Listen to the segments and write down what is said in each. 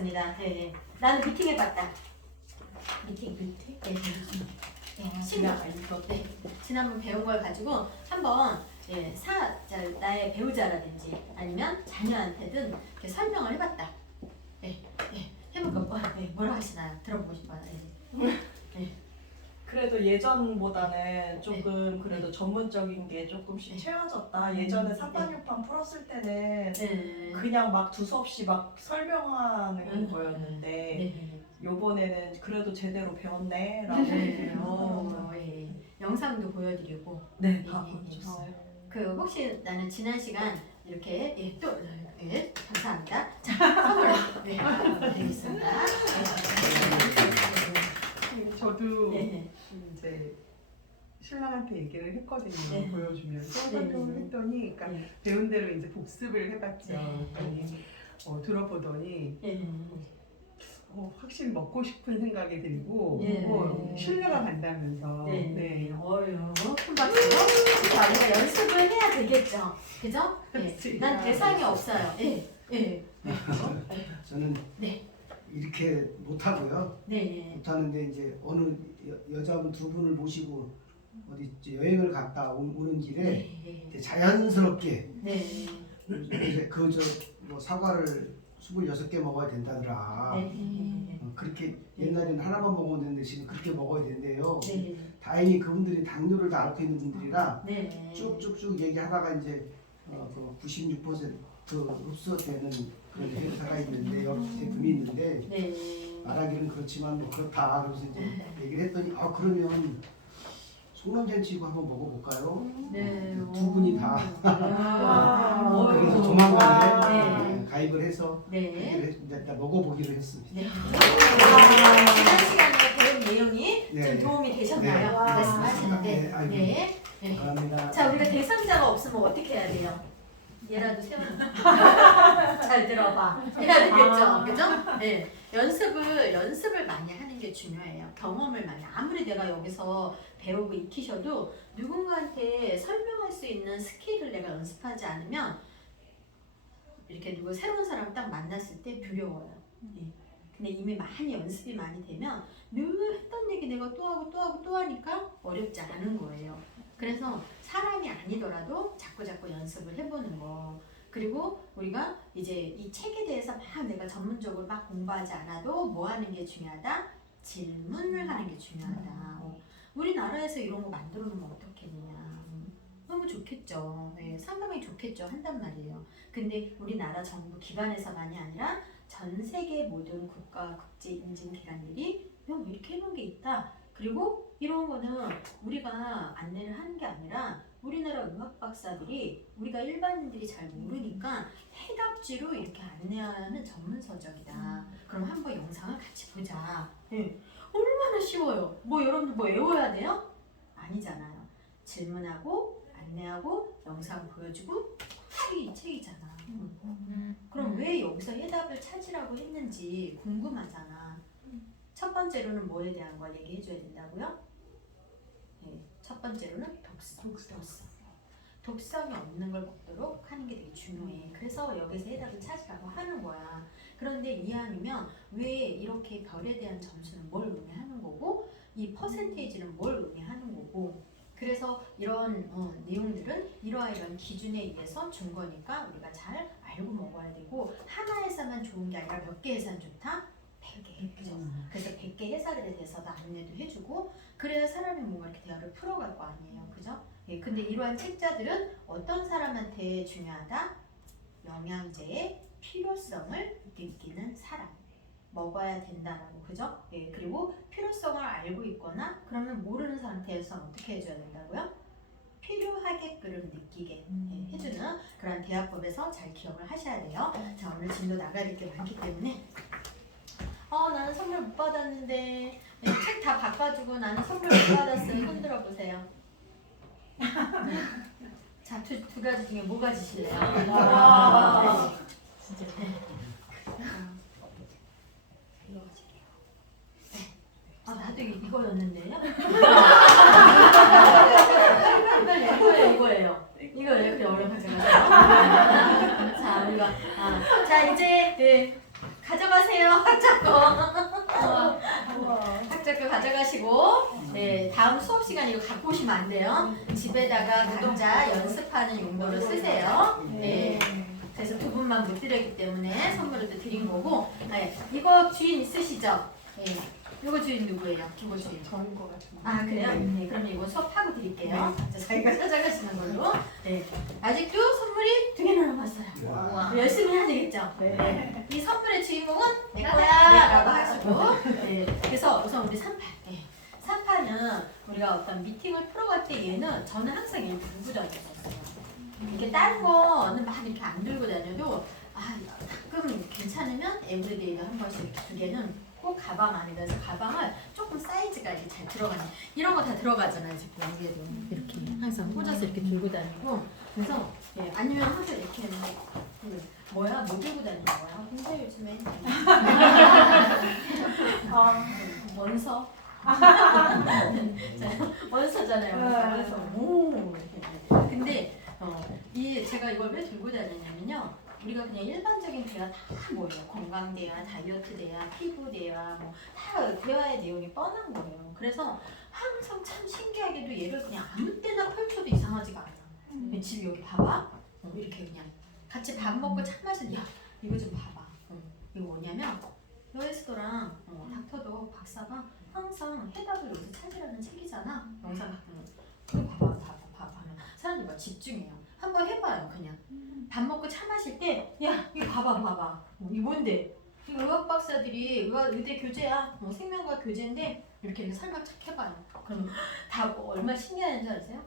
알겠습니다. 네. 나는 미팅 해봤다. 미팅. 네. 네. 지난번 배운 걸 가지고 한번 나의 배우자라든지 아니면 자녀한테든 이렇게 설명을 해봤다. 해볼까? 뭐라 하시나요? 들어보고 싶어요. 그래도 예전보다는 조금 그래도 전문적인 게 조금씩 채워졌다. 예전에 삼방육방 풀었을 때는 그냥 막 두서없이 막 설명하는 거였는데 요번에는 그래도 제대로 배웠네 라고 얘기해요. 영상도 보여드리고 다 보여줬어요. 혹시 나는 지난 시간 이렇게 감사합니다. 자, 선물 드리겠습니다. 저도 이제 신랑한테 얘기를 했거든요. 보여주면서 설명을 했더니, 그러니까 배운 대로 이제 복습을 해봤죠. 그랬더니 들어보더니 확실히 먹고 싶은 생각이 들고 신뢰가 간다면서. 큰 박수. 자, 우리가 연습을 해야 되겠죠. 그죠? 난 대상이 없어요. 저는 이렇게 못하고요. 못하는데 이제 어느 여자분 두 분을 모시고 어디 이제 여행을 갔다 오는 길에 이제 자연스럽게 이제 뭐 사과를 26개 먹어야 된다더라. 그렇게 옛날에는 하나만 먹으면 되는데 지금 그렇게 먹어야 된대요. 다행히 그분들이 당뇨를 다 앓고 있는 분들이라 쭉쭉쭉 얘기하다가 이제 그 96% 흡수되는 그런 회사가 있는데요. 제품이 있는데 말하기는 그렇지만 뭐 그렇다. 그래서 이제 얘기를 했더니 그러면 송남잔치고 한번 먹어볼까요? 두 분이 다 그래서 조만간에 가입을 해서 일단 먹어보기로 했습니다. 지난 시간에 배운 내용이 좀 도움이 되셨나요? 말씀하시는데. 감사합니다. 자, 우리가 대상자가 없으면 어떻게 해야 돼요? 얘라도 세워놓고 잘 들어봐. 해야 되겠죠? 그죠? 연습을 많이 하는 게 중요해요. 경험을 많이. 아무리 내가 여기서 배우고 익히셔도 누군가한테 설명할 수 있는 스킬을 내가 연습하지 않으면 이렇게 새로운 사람 딱 만났을 때 두려워요. 근데 이미 연습이 많이 되면 늘 했던 얘기 내가 또 하고 또 하니까 어렵지 않은 거예요. 그래서 사람이 아니더라도 자꾸 연습을 해보는 거. 그리고 우리가 이제 이 책에 대해서 내가 전문적으로 공부하지 않아도 뭐 하는 게 중요하다? 질문을 하는 게 중요하다. 우리나라에서 이런 거 만들어 놓으면 어떻겠느냐. 너무 좋겠죠. 상당히 좋겠죠. 한단 말이에요. 근데 우리나라 정부 기관에서만이 아니라 전 세계 모든 국가 국제 인증 기관들이 이렇게 해놓은 게 있다. 그리고 이런 거는 우리가 안내를 하는 게 아니라 우리나라 의학 박사들이 우리가 일반인들이 잘 모르니까 해답지로 이렇게 안내하는 전문 서적이다. 그럼 한번 영상을 같이 보자. 얼마나 쉬워요. 여러분들 외워야 돼요? 아니잖아요. 질문하고 안내하고 영상 보여주고 책이잖아. 그럼 왜 여기서 해답을 찾으라고 했는지 궁금하잖아. 첫 번째로는 뭐에 대한 걸 얘기해 줘야 된다고요? 첫 번째로는 독성이 없는 걸 먹도록 하는 게 되게 중요해. 그래서 여기서 해답을 찾으라고 하는 거야. 그런데 이왕이면 왜 이렇게 별에 대한 점수는 뭘 의미하는 거고 이 퍼센테이지는 뭘 의미하는 거고 그래서 이런 내용들은 이러한 기준에 의해서 준 거니까 우리가 잘 알고 먹어야 되고 하나에서만 좋은 게 아니라 몇 개에선 좋다? 100개. 그죠? 그래서 100개 회사들에 대해서도 안내도 해주고 그래야 사람이 뭔가 이렇게 대화를 풀어갈 거 아니에요. 그죠? 근데 이러한 책자들은 어떤 사람한테 중요하다? 영양제의 필요성을 느끼는 사람. 먹어야 된다라고. 그죠? 그리고 필요성을 알고 있거나 그러면 모르는 상태에서 어떻게 해줘야 된다고요? 필요하게끔 느끼게 해주는 그런 대화법에서 잘 기억을 하셔야 돼요. 자, 오늘 진도 나갈 게 많기 때문에 나는 선물 못 받았는데 책 다 바꿔주고 나는 선물 못 받았어요. 손 들어보세요. 자, 두 가지 중에 뭐 가지실래요? 진짜. 이거 가질게요. 나도 이거였는데요? 이거예요. 그래, 얼른 가져가세요. 자, 우리가 자, 이제 가져가세요. 학자 거. 우와. 학자 거 가져가시고 네 다음 수업 시간 이거 갖고 오시면 안 돼요. 집에다가 각자 연습하는 용도로 쓰세요. 네. 그래서 두 분만 못 드렸기 때문에 선물을 또 드린 거고 네. 이거 주인 있으시죠? 네. 이거 주인 누구예요? 이거 주인. 저인 것 같은데. 아 그래요? 네. 그럼 이거 수업하고 드릴게요. 자, 자기가 찾아가시는 걸로. 네. 아직도 선물이 2개나 남았어요. 와. 열심히 해야 되겠죠? 네. 이 선물의 주인공은 내 거야! 라고 하시고 네. 그래서 우선 우리 3판 네. 3판은 우리가 어떤 미팅을 풀어갈 때 얘는 저는 항상 얘를 들고 다녔었어요. 이렇게 다른 거는 막 이렇게 안 들고 다녀도 가끔 괜찮으면 에브리데이도 한 번씩 2개는 꼭 가방 안에 넣어서 가방을 조금 사이즈가 이렇게 잘 들어가는 이런 거 다 들어가잖아요. 지금 여기에도 이렇게 항상 꽂아서 이렇게 들고 다니고 그래서 예, 아니면 항상 이렇게 뭐야 뭐 들고 다니는 거야? 근데 요즘에 원서 원서잖아요. 원서 오 이렇게. 근데 제가 이걸 왜 들고 다니냐면요. 우리가 그냥 일반적인 대화 다 뭐예요? 건강 대화, 다이어트 대화, 피부 대화, 뭐 다 대화의 내용이 뻔한 거예요. 그래서 항상 참 신기하게도 얘를 그냥 아무 때나 펼쳐도 이상하지가 않아. 집 여기 봐봐. 이렇게 그냥 같이 밥 먹고 차 마시는 야 이거 좀 봐봐. 이거 뭐냐면 여에스도랑 닥터도 박사가 항상 해답을 여기서 찾으라는 책이잖아. 영상 같은 거. 그거 봐봐. 사람들이 막 집중해요. 한번 해봐요 그냥. 밥 먹고 차 마실 때, 야, 이거 봐봐. 이거 뭔데? 이거 의학 박사들이 의대 교재야. 생명과 교재인데, 이렇게 설명 착 해봐요. 그럼 다 얼마나 신기한지 아세요?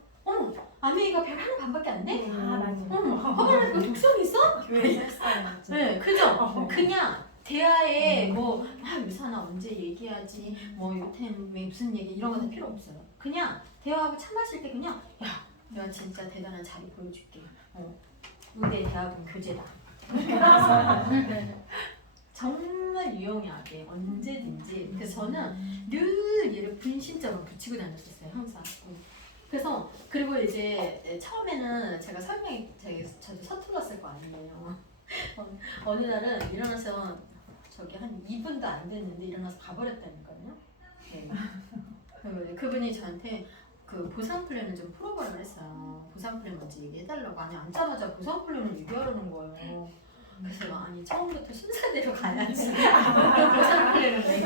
아메이가 별 하나 반밖에 안 돼? 맞아. 봐봐, 이거 독성 있어? 교회에서 했어요. 네, 그죠? 그냥 대화에 유산아 언제 얘기하지? 요템에 무슨 얘기 이런 거 다 필요 없어요. 그냥 대화하고 차 마실 때 그냥, 야, 내가 진짜 대단한 자리 보여줄게. 의대 대학원 교재다. 정말 유용하게 언제든지. 그래서 저는 늘 얘를 분신자로 붙이고 다녔었어요 항상. 그래서 그리고 이제 처음에는 제가 저도 서툴렀을 거 아니에요. 어느 날은 일어나서 한 2분도 안 됐는데 일어나서 가버렸다니까요. 네. 그분이 저한테 그 보상 플랜을 좀 풀어보라고 했어요. 보상 플랜 먼저 얘기해달라고. 아니 앉자마자 보상 플랜을 얘기하라는 거예요. 그래서 아니 처음부터 순서대로 가야지. 보상 플랜을 왜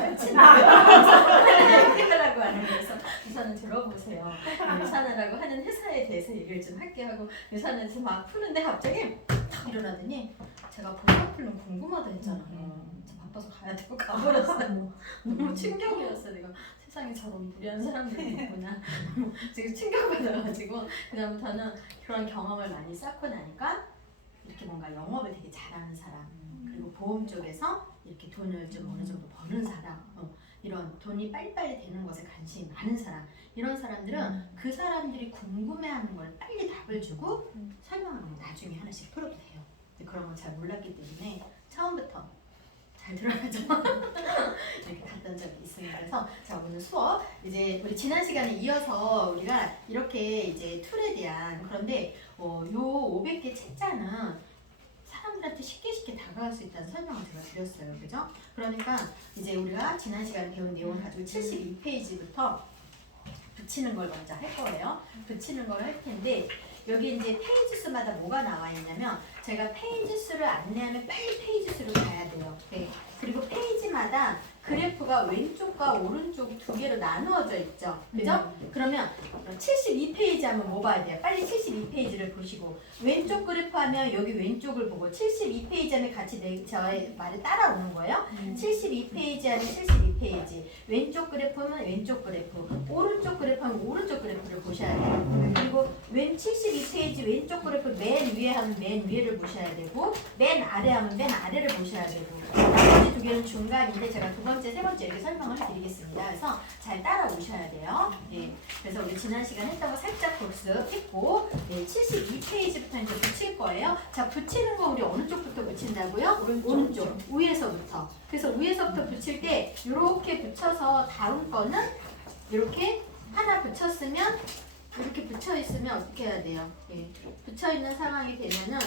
얘기하라고 하는 거여서 우선은 들어보세요. 유산하라고 하는 회사에 대해서 얘기를 좀 할게 하고 유산에서 막 푸는데 갑자기 탁 일어나더니 제가 보상 플랜 궁금하다 했잖아요. 바빠서 가야 되고 가버렸어요. 너무 충격이었어. 내가 세상에 저런 무리한 사람들이 있구나. 지금 충격받아가지고 그다음부터는 그런 경험을 많이 쌓고 나니까 이렇게 뭔가 영업을 되게 잘하는 사람 그리고 보험 쪽에서 이렇게 돈을 좀 어느 정도 버는 사람 이런 돈이 빨리빨리 되는 것에 관심이 많은 사람 이런 사람들은 그 사람들이 궁금해하는 걸 빨리 답을 주고 설명하면 나중에 하나씩 풀어도 돼요. 그런 걸 잘 몰랐기 때문에 처음부터 잘 들어야죠. 이렇게 갔던 적이 있습니다. 그래서 자 오늘 수업 이제 우리 지난 시간에 이어서 우리가 이렇게 이제 툴에 대한 그런데 요 500개 책자는 사람들한테 쉽게 다가갈 수 있다는 설명을 제가 드렸어요. 그죠? 그러니까 이제 우리가 지난 시간에 배운 내용을 가지고 72페이지부터 붙이는 걸 먼저 할 거예요. 붙이는 걸 할 텐데 여기 이제 페이지 수마다 뭐가 나와 있냐면 제가 페이지 수를 안내하면 빨리 페이지 수를 가야 돼요. 네. 그리고 페이지마다 그래프가 왼쪽과 오른쪽 2개로 나누어져 있죠. 그죠? 그러면 72페이지 하면 뭐 봐야 돼요? 빨리 72페이지를 보시고 왼쪽 그래프 하면 여기 왼쪽을 보고 72페이지 하면 같이 저의 말에 따라오는 거예요. 72페이지 하면 72페이지 왼쪽 그래프면 왼쪽 그래프 오른쪽 그래프 하면 오른쪽 그래프를 보셔야 돼요. 그리고 72페이지 왼쪽 그래프 맨 위에 하면 맨 위에를 보셔야 되고 맨 아래 하면 맨 아래를 보셔야 되고 나머지 2개는 중간인데 제가 2번째, 3번째 이렇게 설명을 드리겠습니다. 그래서 잘 따라오셔야 돼요. 네. 그래서 우리 지난 시간 했던 거 살짝 복습했고 72페이지부터 이제 붙일 거예요. 자, 붙이는 거 우리 어느 쪽부터 붙인다고요? 오른쪽. 위에서부터. 그래서 위에서부터 붙일 때 이렇게 붙여서 다음 거는 이렇게 하나 붙였으면 이렇게 붙여 있으면 어떻게 해야 돼요? 예. 붙여 있는 상황이 되면은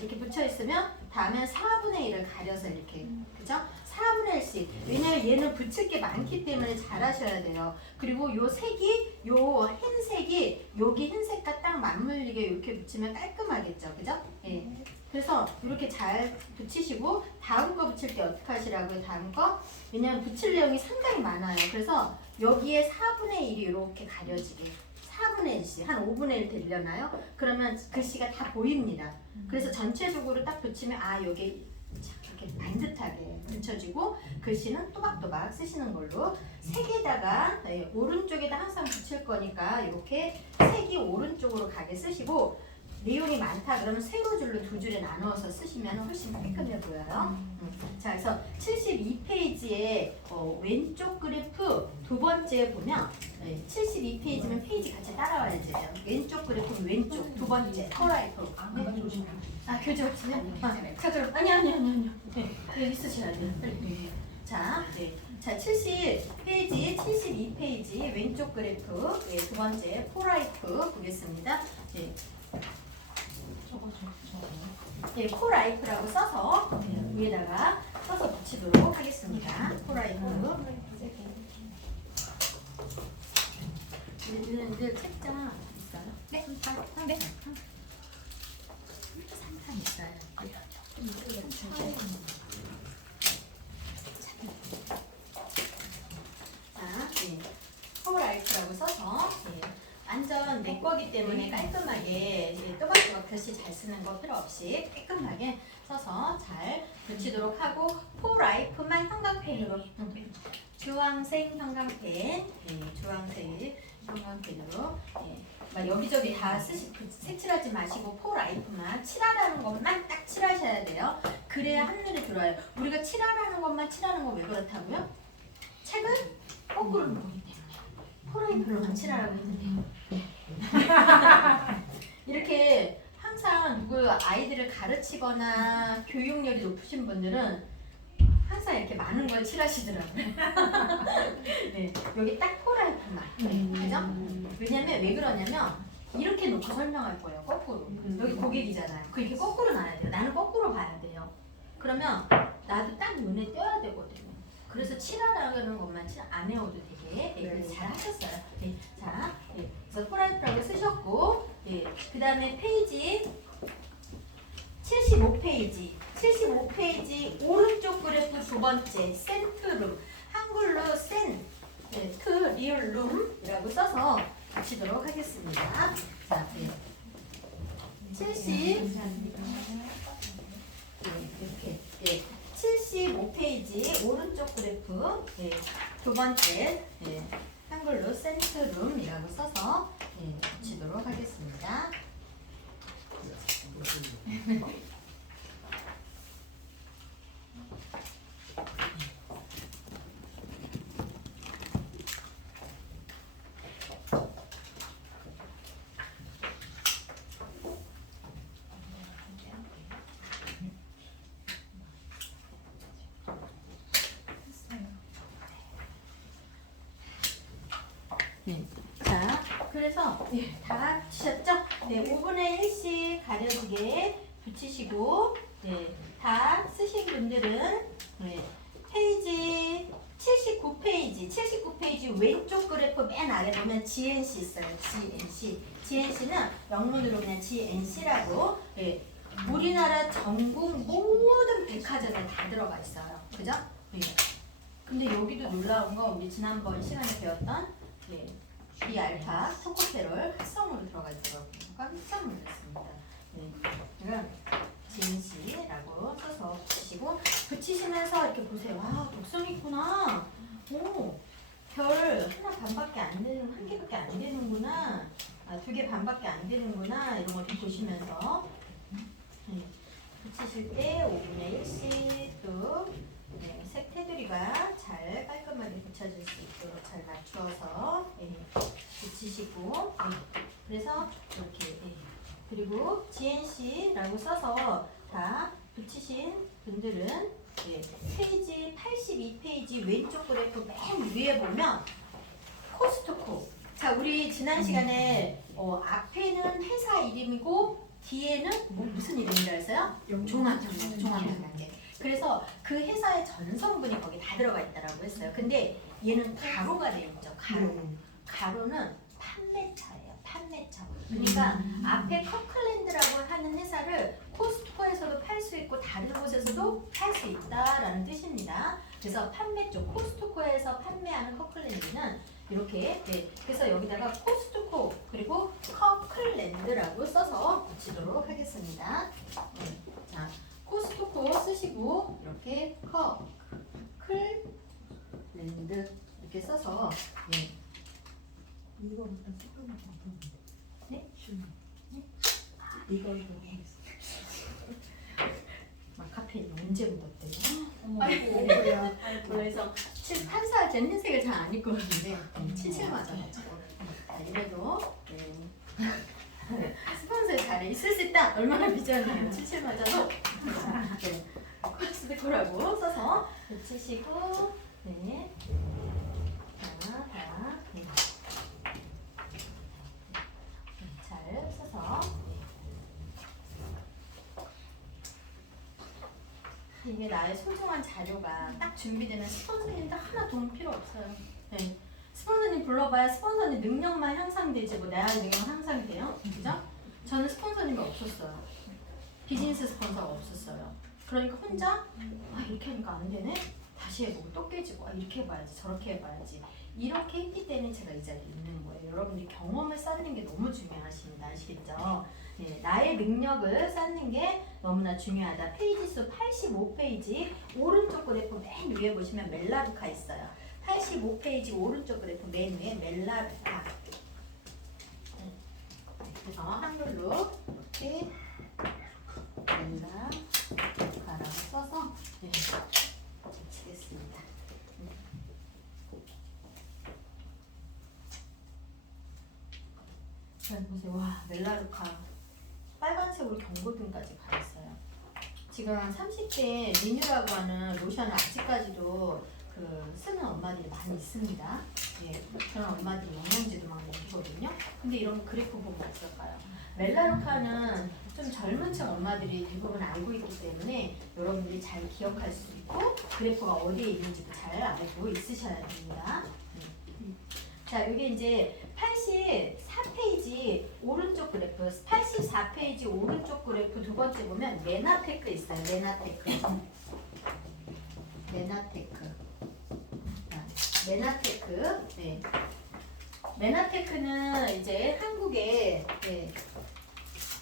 이렇게 붙여 있으면 다음에 4분의 1을 가려서 이렇게 그죠? 4분의 1씩. 왜냐면 얘는 붙일 게 많기 때문에 잘 하셔야 돼요. 그리고 요 색이 요 흰색이 여기 흰색과 딱 맞물리게 이렇게 붙이면 깔끔하겠죠. 그죠? 예. 그래서 이렇게 잘 붙이시고 다음 거 붙일 때 어떻게 하시라고요? 다음 거? 왜냐면 붙일 내용이 상당히 많아요. 그래서 여기에 4분의 1이 이렇게 가려지게 4분의 1씩 한 5분의 1 되려나요? 그러면 글씨가 다 보입니다. 그래서 전체적으로 딱 붙이면 아 여기 이렇게 반듯하게 붙여주고 글씨는 또박또박 쓰시는 걸로 색에다가 네, 오른쪽에다 항상 붙일 거니까 이렇게 색이 오른쪽으로 가게 쓰시고 내용이 많다 그러면 세로 줄로 두 줄에 나누어서 쓰시면 훨씬 깔끔해 보여요. 자, 그래서 72페이지에 왼쪽 그래프 두 번째 보면 72페이지면 페이지 같이 따라와야지 돼요. 왼쪽 그래프는 왼쪽 두 번째 커라이트. 아, 교재 없으면 찾으러 아니요. 네, 여기 쓰셔야 돼요. 빨리. 자, 네. 자, 70페이지, 72페이지 왼쪽 그래프 두 번째 포라이프 보겠습니다. 네. 네, 포라이프라고 써서 위에다가 써서 붙이도록 하겠습니다. 포라이프. 늘 책장 있어요? 네, 네. 3판 있어요. 자, 네. 포라이프라고 써서 완전 내 거기 때문에 깔끔하게 또박또박 글씨 잘 쓰는 거 필요 없이 깔끔하게 써서 잘 붙이도록 하고 포라이프만 형광펜으로 주황색 형광펜 주황색 형광펜으로 막 여기저기 다 색칠하지 마시고 포라이프만 칠하라는 것만 딱 칠하셔야 돼요. 그래야 한눈에 들어와요. 우리가 칠하라는 것만 칠하는 거 왜 그렇다고요? 책은 거꾸로 보기 때문에 포라이프로만 칠하라고 했는데 이렇게 항상 누구 아이들을 가르치거나 교육열이 높으신 분들은 항상 이렇게 많은 걸 칠하시더라고요. 네, 여기 딱 포라이프만 그죠? 왜냐면 왜 그러냐면 이렇게 놓고 설명할 거예요. 거꾸로 여기 고객이잖아요. 그 이렇게 거꾸로 놔야 돼요. 나는 거꾸로 봐야 돼요. 그러면 나도 딱 눈에 띄어야 되거든요. 그래서 칠하라는 것만 칠 안 해오도 되게 그래서 잘 하셨어요. 네, 자, 그래서 포라이프라고 쓰셨고 그 다음에 페이지 75페이지 75페이지 오른쪽 그래프 두 번째 센트룸 한글로 센트 리얼룸이라고 써서 붙이도록 하겠습니다. 자, 75페이지 오른쪽 그래프 두 번째 한글로 센트룸이라고 써서 붙이도록 하겠습니다. 자, 그래서 다 붙이셨죠? 5분의 1씩 가려지게 붙이시고 다 쓰신 분들은 페이지 79페이지 왼쪽 그래프 맨 아래 보면 GNC 있어요. GNC는 영문으로 그냥 GNC라고 우리나라 전국 모든 백화점에 다 들어가 있어요. 그죠? 근데 여기도 놀라운 건 우리 지난번 시간에 배웠던 비알파 토코페롤 합성으로 들어가 있더라고요. 깜짝 놀랐습니다. 그럼 GNC라고 써서 붙이시고 붙이시면서 이렇게 보세요. 와, 독성 있구나. 오, 별 하나 반밖에 안 되는, 한 개밖에 안 되는구나. 아, 두 개 반밖에 안 되는구나. 이런 걸 보시면서 붙이실 때 5분의 1씩 또 색 테두리가 잘 깔끔하게 붙여질 수 있도록 잘 맞추어서 붙이시고 그래서 이렇게 그리고 GNC라고 써서 다 붙이신 분들은 페이지 82페이지 왼쪽 그래프 맨 위에 보면 코스트코 자, 우리 지난 시간에 앞에는 회사 이름이고 뒤에는 무슨 이름이라 했어요? 종합영양제. 그래서 그 회사의 전성분이 거기 다 들어가 있다라고 했어요. 근데 얘는 가로가 되어 있죠. 가로는 판매처예요. 판매처. 그러니까 앞에 커클랜드라고 하는 회사를 코스트코에서도 팔 수 있고 다른 곳에서도 팔 수 있다라는 뜻입니다. 그래서 판매처, 코스트코에서 판매하는 커클랜드는 이렇게, 그래서 여기다가 코스트코 그리고 커클랜드라고 써서 붙이도록 하겠습니다. 자, 코스트코 쓰시고 이렇게 커클랜드 이렇게 써서 이거부터 조금만 더. 네? 이거 마카페인 언제 묻었대요? 아이고. 그래서 판사 전 흰색을 잘 안 입고 오는데 칠칠 맞아가지고 이래도 스폰서에 잘 있을 수 있다. 얼마나 비전이에요. 칠칠 맞아서 코스트코라고 써서 붙이시고 잘 써서 이게 나의 소중한 자료가 딱 준비되면 스폰서님도 하나 도움 필요 없어요. 스폰서님 불러봐야 스폰서님 능력만 향상되지 뭐 내 능력 향상돼요? 그죠? 저는 스폰서님이 없었어요. 비즈니스 스폰서가 없었어요. 그러니까 혼자 이렇게 하니까 안 되네? 다시 해보고 또 깨지고 이렇게 해봐야지 저렇게 해봐야지 이렇게 했기 때문에 제가 이 자리에 있는 거예요. 여러분들이 경험을 쌓는 게 너무 중요하십니다. 아시겠죠? 나의 능력을 쌓는 게 너무나 중요하다. 페이지 수 85페이지 오른쪽 그래프 맨 위에 보시면 멜라루카 있어요. 85페이지 오른쪽 그래프 맨 위에 멜라루카. 그래서 한글로 이렇게 멜라루카라고 써서 붙이겠습니다. 자, 보세요. 와, 멜라루카. 빨간색으로 경고등까지 받았어요. 지금 30대 리뉴라고 하는 로션을 아직까지도 쓰는 엄마들이 많이 있습니다. 그런 엄마들이 영양제도 막 먹거든요. 근데 이런 그래프 보면 어떨까요? 멜라루카는 좀 젊은 층 엄마들이 대부분 알고 있기 때문에 여러분들이 잘 기억할 수 있고 그래프가 어디에 있는지도 잘 알고 있으셔야 됩니다. 자, 여기 이제 84페이지 오른쪽 그래프, 84페이지 오른쪽 그래프 두 번째 보면 메나테크 있어요. 메나테크. 메나테크는 이제 한국에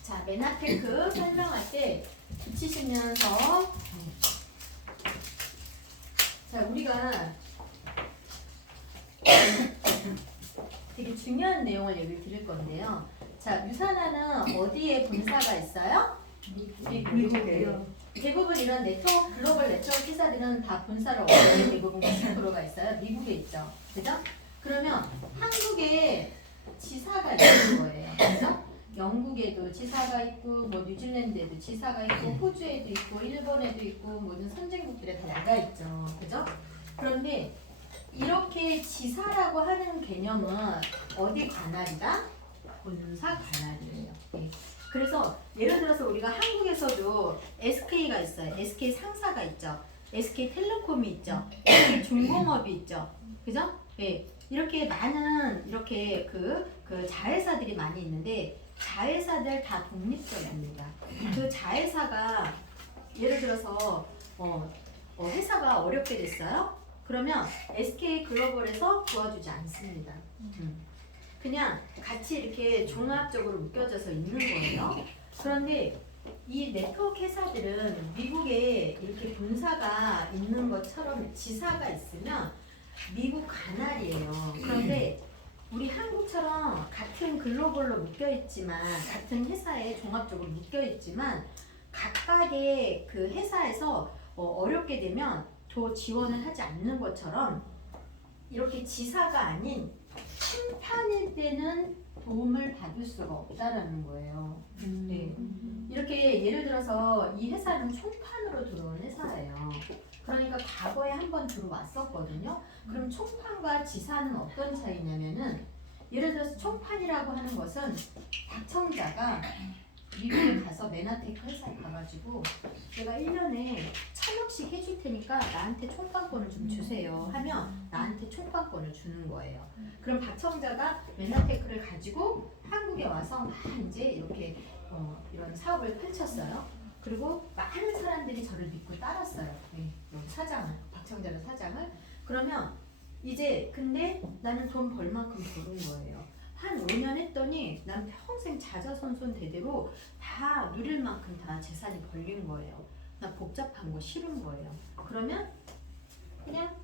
자, 메나테크 설명할 때 붙이시면서 자, 우리가 되게 중요한 내용을 얘기를 드릴 건데요. 자, 유산화는 어디에 본사가 있어요? 미국에. 대부분 이런 네트워크, 글로벌 네트워크 회사들은 다 본사를 어디에 대부분 90%가 있어요? 미국에 있죠. 그죠? 그러면 한국에 지사가 있는 거예요. 그죠? 영국에도 지사가 있고, 뭐 뉴질랜드에도 지사가 있고, 호주에도 있고, 일본에도 있고, 모든 선진국들에 다 나가 있죠. 그죠? 그런데 이렇게 지사라고 하는 개념은 어디 관할이다? 본사 관할이에요. 그래서 예를 들어서 우리가 한국에서도 SK가 있어요. SK 상사가 있죠. SK텔레콤이 있죠. SK중공업이 있죠. 그죠? 이렇게 많은 이렇게 그 자회사들이 많이 있는데 자회사들 다 독립적입니다. 그 자회사가 예를 들어서 회사가 어렵게 됐어요. 그러면 SK글로벌에서 도와주지 않습니다. 그냥 같이 이렇게 종합적으로 묶여져서 있는 거예요. 그런데 이 네트워크 회사들은 미국에 이렇게 본사가 있는 것처럼 지사가 있으면 미국 관할이에요. 그런데 우리 한국처럼 같은 글로벌로 묶여있지만 같은 회사에 종합적으로 묶여있지만 각각의 그 회사에서 어렵게 되면 더 지원을 하지 않는 것처럼 이렇게 지사가 아닌 심판일 때는 도움을 받을 수가 없다라는 거예요. 이렇게 예를 들어서 이 회사는 총판으로 들어온 회사예요. 그러니까 과거에 한번 들어왔었거든요. 그럼 총판과 지사는 어떤 차이냐면은 예를 들어서 총판이라고 하는 것은 박청자가 미국에 가서 메나테크 회사에 가가지고 내가 1년에 1,000억씩 해줄 테니까 나한테 총판권을 좀 주세요 하면 나한테 총판권을 주는 거예요. 그럼 박청자가 메나테크를 가지고 한국에 와서 막 이제 이렇게 이런 사업을 펼쳤어요. 그리고 많은 사람들이 저를 믿고 따랐어요. 네, 여기 사장을, 박청자의 사장을. 그러면 이제 근데 나는 돈 벌 만큼 버는 거예요. 한 5년 했더니 난 평생 자자손손 대대로 다 누릴 만큼 다 재산이 벌린 거예요. 나 복잡한 거 싫은 거예요. 그러면 그냥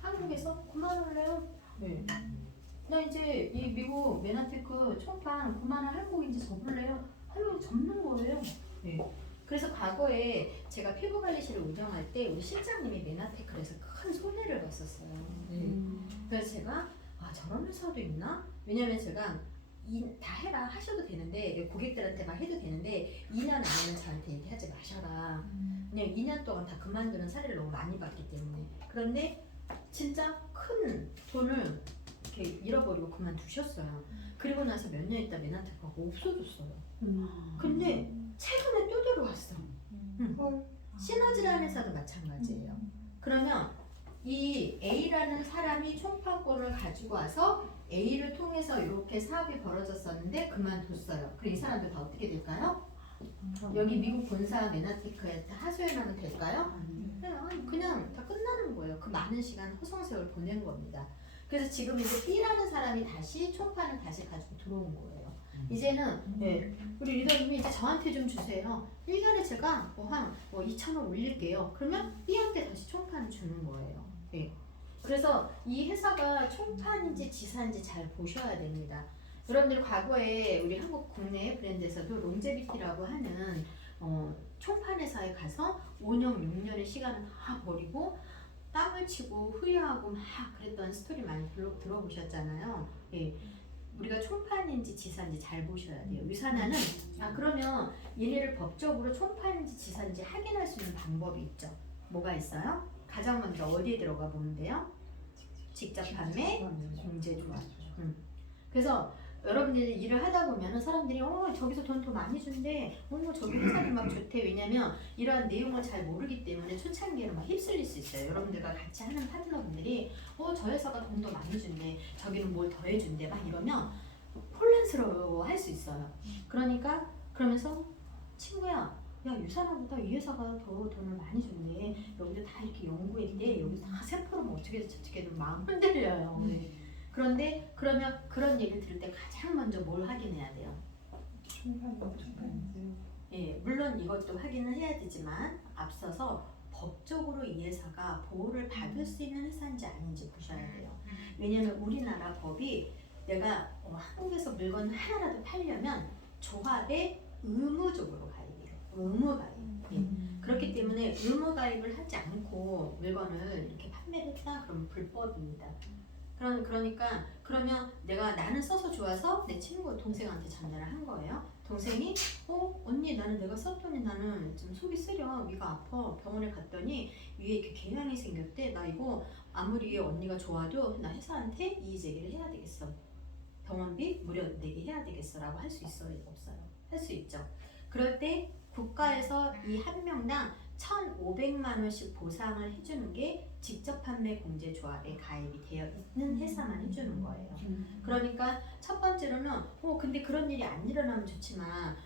한국에서 그만할래요? 네. 나 이제 이 미국 메나테크 총판 그만을 한국 이제 접을래요? 하면 접는 거예요. 네. 그래서 과거에 제가 피부관리실을 운영할 때 우리 실장님이 메나테크에서 큰 손해를 봤었어요. 그래서 제가 저런 회사도 있나? 왜냐면 제가 다 해라 하셔도 되는데 고객들한테 막 해도 되는데 2년 안에는 저한테 얘기하지 마셔라. 왜냐면 2년 동안 다 그만두는 사례를 너무 많이 봤기 때문에. 그런데 진짜 큰 돈을 이렇게 잃어버리고 그만두셨어요. 그리고 나서 몇 년 있다 메나테크가 없어졌어요. 근데 최근에 또 들어왔어. 시너지라는 회사도 마찬가지예요. 그러면 이 A라는 사람이 총판권을 가지고 와서 A를 통해서 이렇게 사업이 벌어졌었는데 그만뒀어요. 그럼 이 사람들 다 어떻게 될까요? 여기 미국 본사 메나테크에 하소연하면 될까요? 그냥 다 끝나는 거예요. 그 많은 시간 허송세월 보낸 겁니다. 그래서 지금 이제 B라는 사람이 다시 총판을 다시 가지고 들어온 거예요. 이제는 우리 리더님이 이제 저한테 좀 주세요. 1년에 제가 한 2,000원 올릴게요. 그러면 B한테 다시 총판을 주는 거예요. 그래서 이 회사가 총판인지 지사인지 잘 보셔야 됩니다. 여러분들 과거에 우리 한국 국내 브랜드에서도 롱제비티라고 하는 총판 회사에 가서 5년, 6년의 시간을 다 버리고 땀을 치고 후회하고 막 그랬던 스토리 많이 들어보셨잖아요. 우리가 총판인지 지사인지 잘 보셔야 돼요. 위산화는 그러면 얘네를 법적으로 총판인지 지사인지 확인할 수 있는 방법이 있죠. 뭐가 있어요? 가장 먼저 어디에 들어가 보면 돼요? 직접 판매, 공제 조합. 그래서 여러분들이 일을 하다 보면은 사람들이 저기서 돈 더 많이 준대. 저기 회사는 막 좋대. 왜냐면 이러한 내용을 잘 모르기 때문에 초창기에는 막 휩쓸릴 수 있어요. 여러분들과 같이 하는 파트너분들이 저 회사가 돈 더 많이 준대. 저기는 뭘 더 해준대. 막 이러면 혼란스러워 할 수 있어요. 그러니까 그러면서 친구야, 야 유산화보다 이 회사가 더 돈을 많이 줬네. 여기도 다 이렇게 연구했대. 여기 다 세포로 어떻게 저렇게 마음 흔들려요. 그런데 그러면 그런 얘기를 들을 때 가장 먼저 뭘 확인해야 돼요? 물론 이것도 확인을 해야 되지만 앞서서 법적으로 이 회사가 보호를 받을 수 있는 회사인지 아닌지 보셔야 돼요. 왜냐면 우리나라 법이 내가 한국에서 물건 하나라도 팔려면 조합에 의무적으로 가입해요. 의무 가입. 그렇기 때문에 의무 가입을 하지 않고 물건을 이렇게 판매를 했다 그러면 불법입니다. 그러니까 그러면 나는 써서 좋아서 내 친구 동생한테 전달을 한 거예요. 동생이 언니 나는 내가 썼더니 나는 좀 속이 쓰려 위가 아파 병원에 갔더니 위에 이렇게 궤양이 생겼대. 나 이거 아무리 언니가 좋아도 나 회사한테 이의 제기를 해야 되겠어. 병원비 무료 내게 해야 되겠어 라고 할 수 있어요? 없어요? 할 수 있죠. 그럴 때 국가에서 이 한 명당 1,500만 원씩 보상을 해주는 게 직접 판매 공제 조합에 가입이 되어 있는 회사만 해주는 거예요. 그러니까 첫 번째로는 근데 그런 일이 안 일어나면 좋지만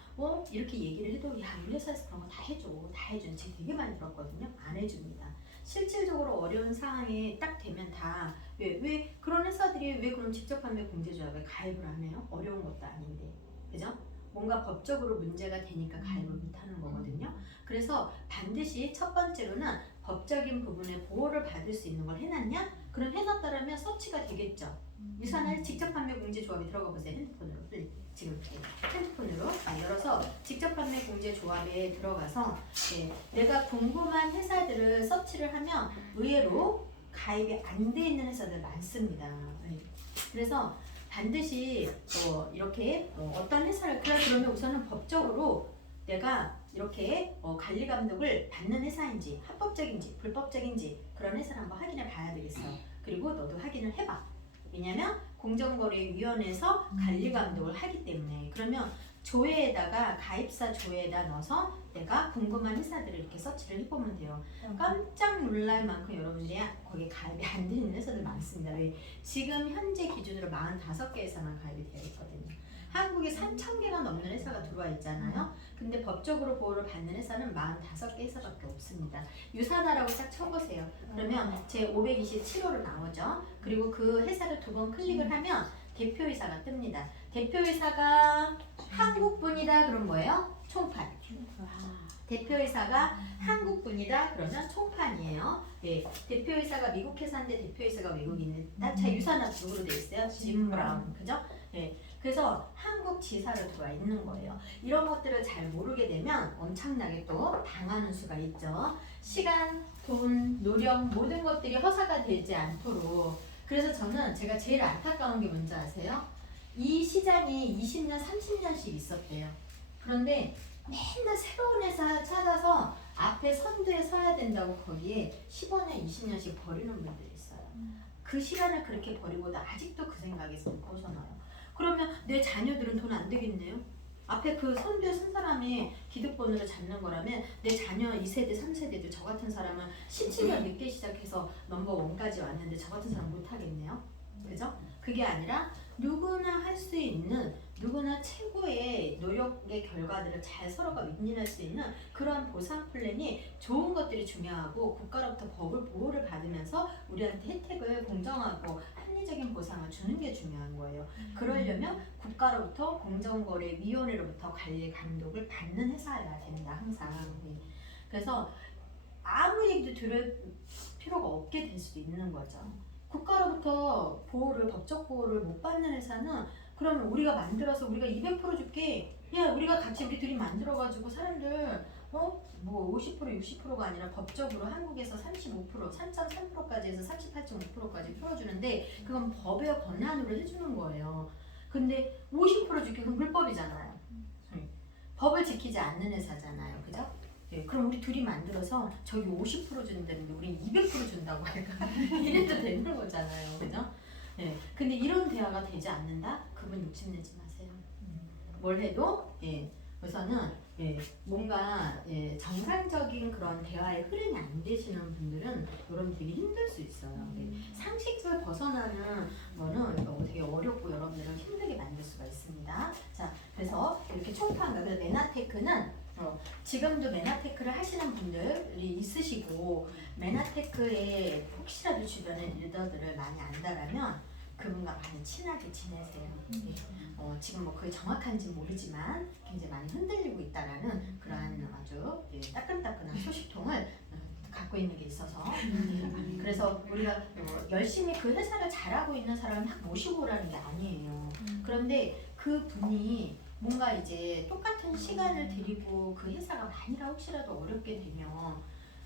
이렇게 얘기를 해도 야 우리 회사에서 그런 거 다 해줘 다 해줘 제가 되게 많이 들었거든요. 안 해줍니다. 실질적으로 어려운 상황이 딱 되면 다 왜 그런 회사들이 왜 그럼 직접 판매 공제 조합에 가입을 안 해요? 어려운 것도 아닌데 그죠? 뭔가 법적으로 문제가 되니까 가입을 못하는 거거든요. 그래서 반드시 첫 번째로는 법적인 부분에 보호를 받을 수 있는 걸 해놨냐? 그럼 해놨다라면 서치가 되겠죠. 유산을 직접 판매 공제 조합에 들어가 보세요. 핸드폰으로 지금 핸드폰으로 열어서 직접 판매 공제 조합에 들어가서 내가 궁금한 회사들을 서치를 하면 의외로 가입이 안 돼 있는 회사들 많습니다. 그래서 반드시 이렇게 어떤 회사를 그러면 우선은 법적으로 내가 이렇게 관리 감독을 받는 회사인지 합법적인지 불법적인지 그런 회사를 한번 확인해 봐야 되겠어. 그리고 너도 확인을 해봐. 왜냐면 공정거래위원회에서 관리 감독을 하기 때문에. 그러면 조회에다가 가입사 조회에다 넣어서 내가 궁금한 회사들을 이렇게 서치를 해보면 돼요. 깜짝 놀랄 만큼 여러분들이 거기에 가입이 안 되는 회사들 많습니다. 왜? 지금 현재 기준으로 45개 회사만 가입이 되어 있거든요. 한국에 3,000개가 넘는 회사가 들어와 있잖아요. 근데 법적으로 보호를 받는 회사는 45개 회사밖에 없습니다. 유사하다라고 딱 쳐보세요. 그러면 제 527호로 나오죠. 그리고 그 회사를 2번 클릭을 하면 대표이사가 뜹니다. 대표이사가 한국분이다 그럼 뭐예요? 총판. 대표이사가 한국분이다 그러면 총판이에요. 네, 대표이사가 미국 회사인데 대표이사가 외국인이다. 자, 유사나 누구로 돼 있어요? 짐 브라운, 그죠? 네, 그래서 한국 지사로 들어와 있는 거예요. 이런 것들을 잘 모르게 되면 엄청나게 또 당하는 수가 있죠. 시간, 돈, 노력 모든 것들이 허사가 되지 않도록. 그래서 저는 제가 제일 안타까운 게 뭔지 아세요? 이 시장이 20년, 30년씩 있었대요. 그런데 맨날 새로운 회사 찾아서 앞에 선두에 서야 된다고 거기에 15년, 20년씩 버리는 분들이 있어요. 그 시간을 그렇게 버리고도 아직도 그 생각에서 못 벗어나요. 그러면 내 자녀들은 돈 안 되겠네요? 앞에 그 선두에 선 사람이 기득권으로 잡는 거라면 내 자녀 2세대, 3세대도 저 같은 사람은 17년 늦게 시작해서 넘버1까지 왔는데 저 같은 사람 못 하겠네요? 그죠? 그게 아니라 누구나 할 수 있는, 누구나 최고의 노력의 결과들을 잘 서로가 윈윈할 수 있는 그런 보상 플랜이 좋은 것들이 중요하고 국가로부터 법을 보호를 받으면서 우리한테 혜택을 공정하고 합리적인 보상을 주는 게 중요한 거예요. 그러려면 국가로부터 공정거래위원회로부터 관리 감독을 받는 회사여야 됩니다. 항상. 그래서 아무 얘기도 들을 필요가 없게 될 수도 있는 거죠. 국가로부터 보호를, 법적 보호를 못 받는 회사는 그러면 우리가 만들어서 우리가 200% 줄게. 야, 우리가 같이 우리 둘이 만들어가지고 사람들 뭐 50% 60%가 아니라 법적으로 한국에서 35% 3.3%까지 해서 38.5%까지 풀어주는데 그건 법의 권한으로 해주는 거예요. 근데 50% 줄게 그건 불법이잖아요. 법을 지키지 않는 회사잖아요. 그죠? 네, 그럼 우리 둘이 만들어서 저기 50% 준다는데 우리 200% 준다고 할까? 이래도 되는 거잖아요. 그죠? 네, 근데 이런 대화가 되지 않는다? 그분 욕심내지 마세요. 뭘 해도 우선은 뭔가 정상적인 그런 대화의 흐름이 안 되시는 분들은 여러분들이 힘들 수 있어요. 상식을 벗어나는 거는 되게 어렵고 여러분들을 힘들게 만들 수가 있습니다. 자, 그래서 이렇게 총판가, 그래서 메나테크는 지금도 메나테크를 하시는 분들이 있으시고 메나테크에 혹시라도 주변에 리더들을 많이 안다라면 그분과 많이 친하게 지내세요. 지금 뭐 그게 정확한지 모르지만 굉장히 많이 흔들리고 있다라는 그러한 아주 따끈따끈한 소식통을 갖고 있는 게 있어서 그래서 우리가 열심히 그 회사를 잘하고 있는 사람을 막 모시고 오라는 게 아니에요. 그런데 그 분이 뭔가 이제 똑같은 시간을 들이고 그 회사가 만이라 혹시라도 어렵게 되면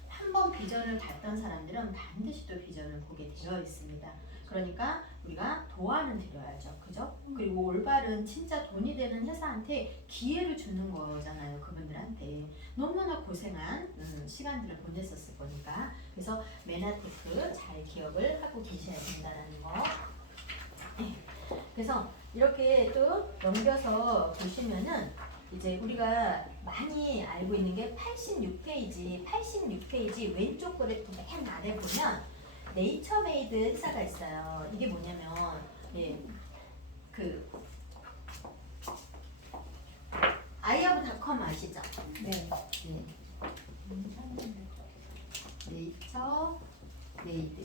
한번 비전을 봤던 사람들은 반드시 또 비전을 보게 되어 있습니다. 그러니까 우리가 도와는 드려야죠. 그죠? 그리고 올바른 진짜 돈이 되는 회사한테 기회를 주는 거잖아요. 그분들한테. 너무나 고생한 시간들을 보냈었을 거니까. 그래서 메나테크 잘 기억을 하고 계셔야 된다는 거. 그래서 이렇게 또 넘겨서 보시면은 이제 우리가 많이 알고 있는 게 86페이지 왼쪽 그래프 맨 아래 보면 네이처메이드 회사가 있어요. 이게 뭐냐면 그 아이허브닷컴 아시죠? 네. 네이처메이드.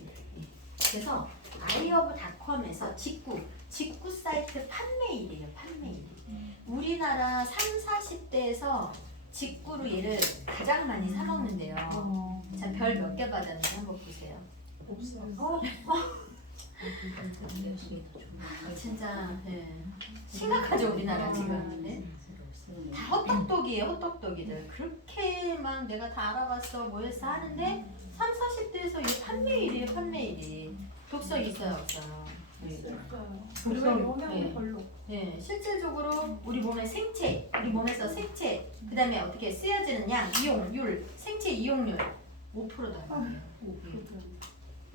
그래서 아이허브닷컴에서 직구 사이트 판매일이에요. 판매일. 우리나라 30, 40대에서 직구로 얘를 가장 많이 사 먹는데요. 자, 별 몇 개 받았는지 한번 보세요. 없어요. 진짜 심각하죠 우리나라 지금. 다 헛똑똑이에요. 헛똑똑이들. 그렇게 막 내가 다 알아봤어 뭐 했어 하는데 30, 40대에서 이 판매일이에요. 판매일이. 독서 있어요 없어요? 그리고 영향이 별로. 실질적으로 우리 몸의 생체, 우리 몸에서 생체, 그 다음에 어떻게 쓰여지는 양, 이용률, 생체 이용률 5%다.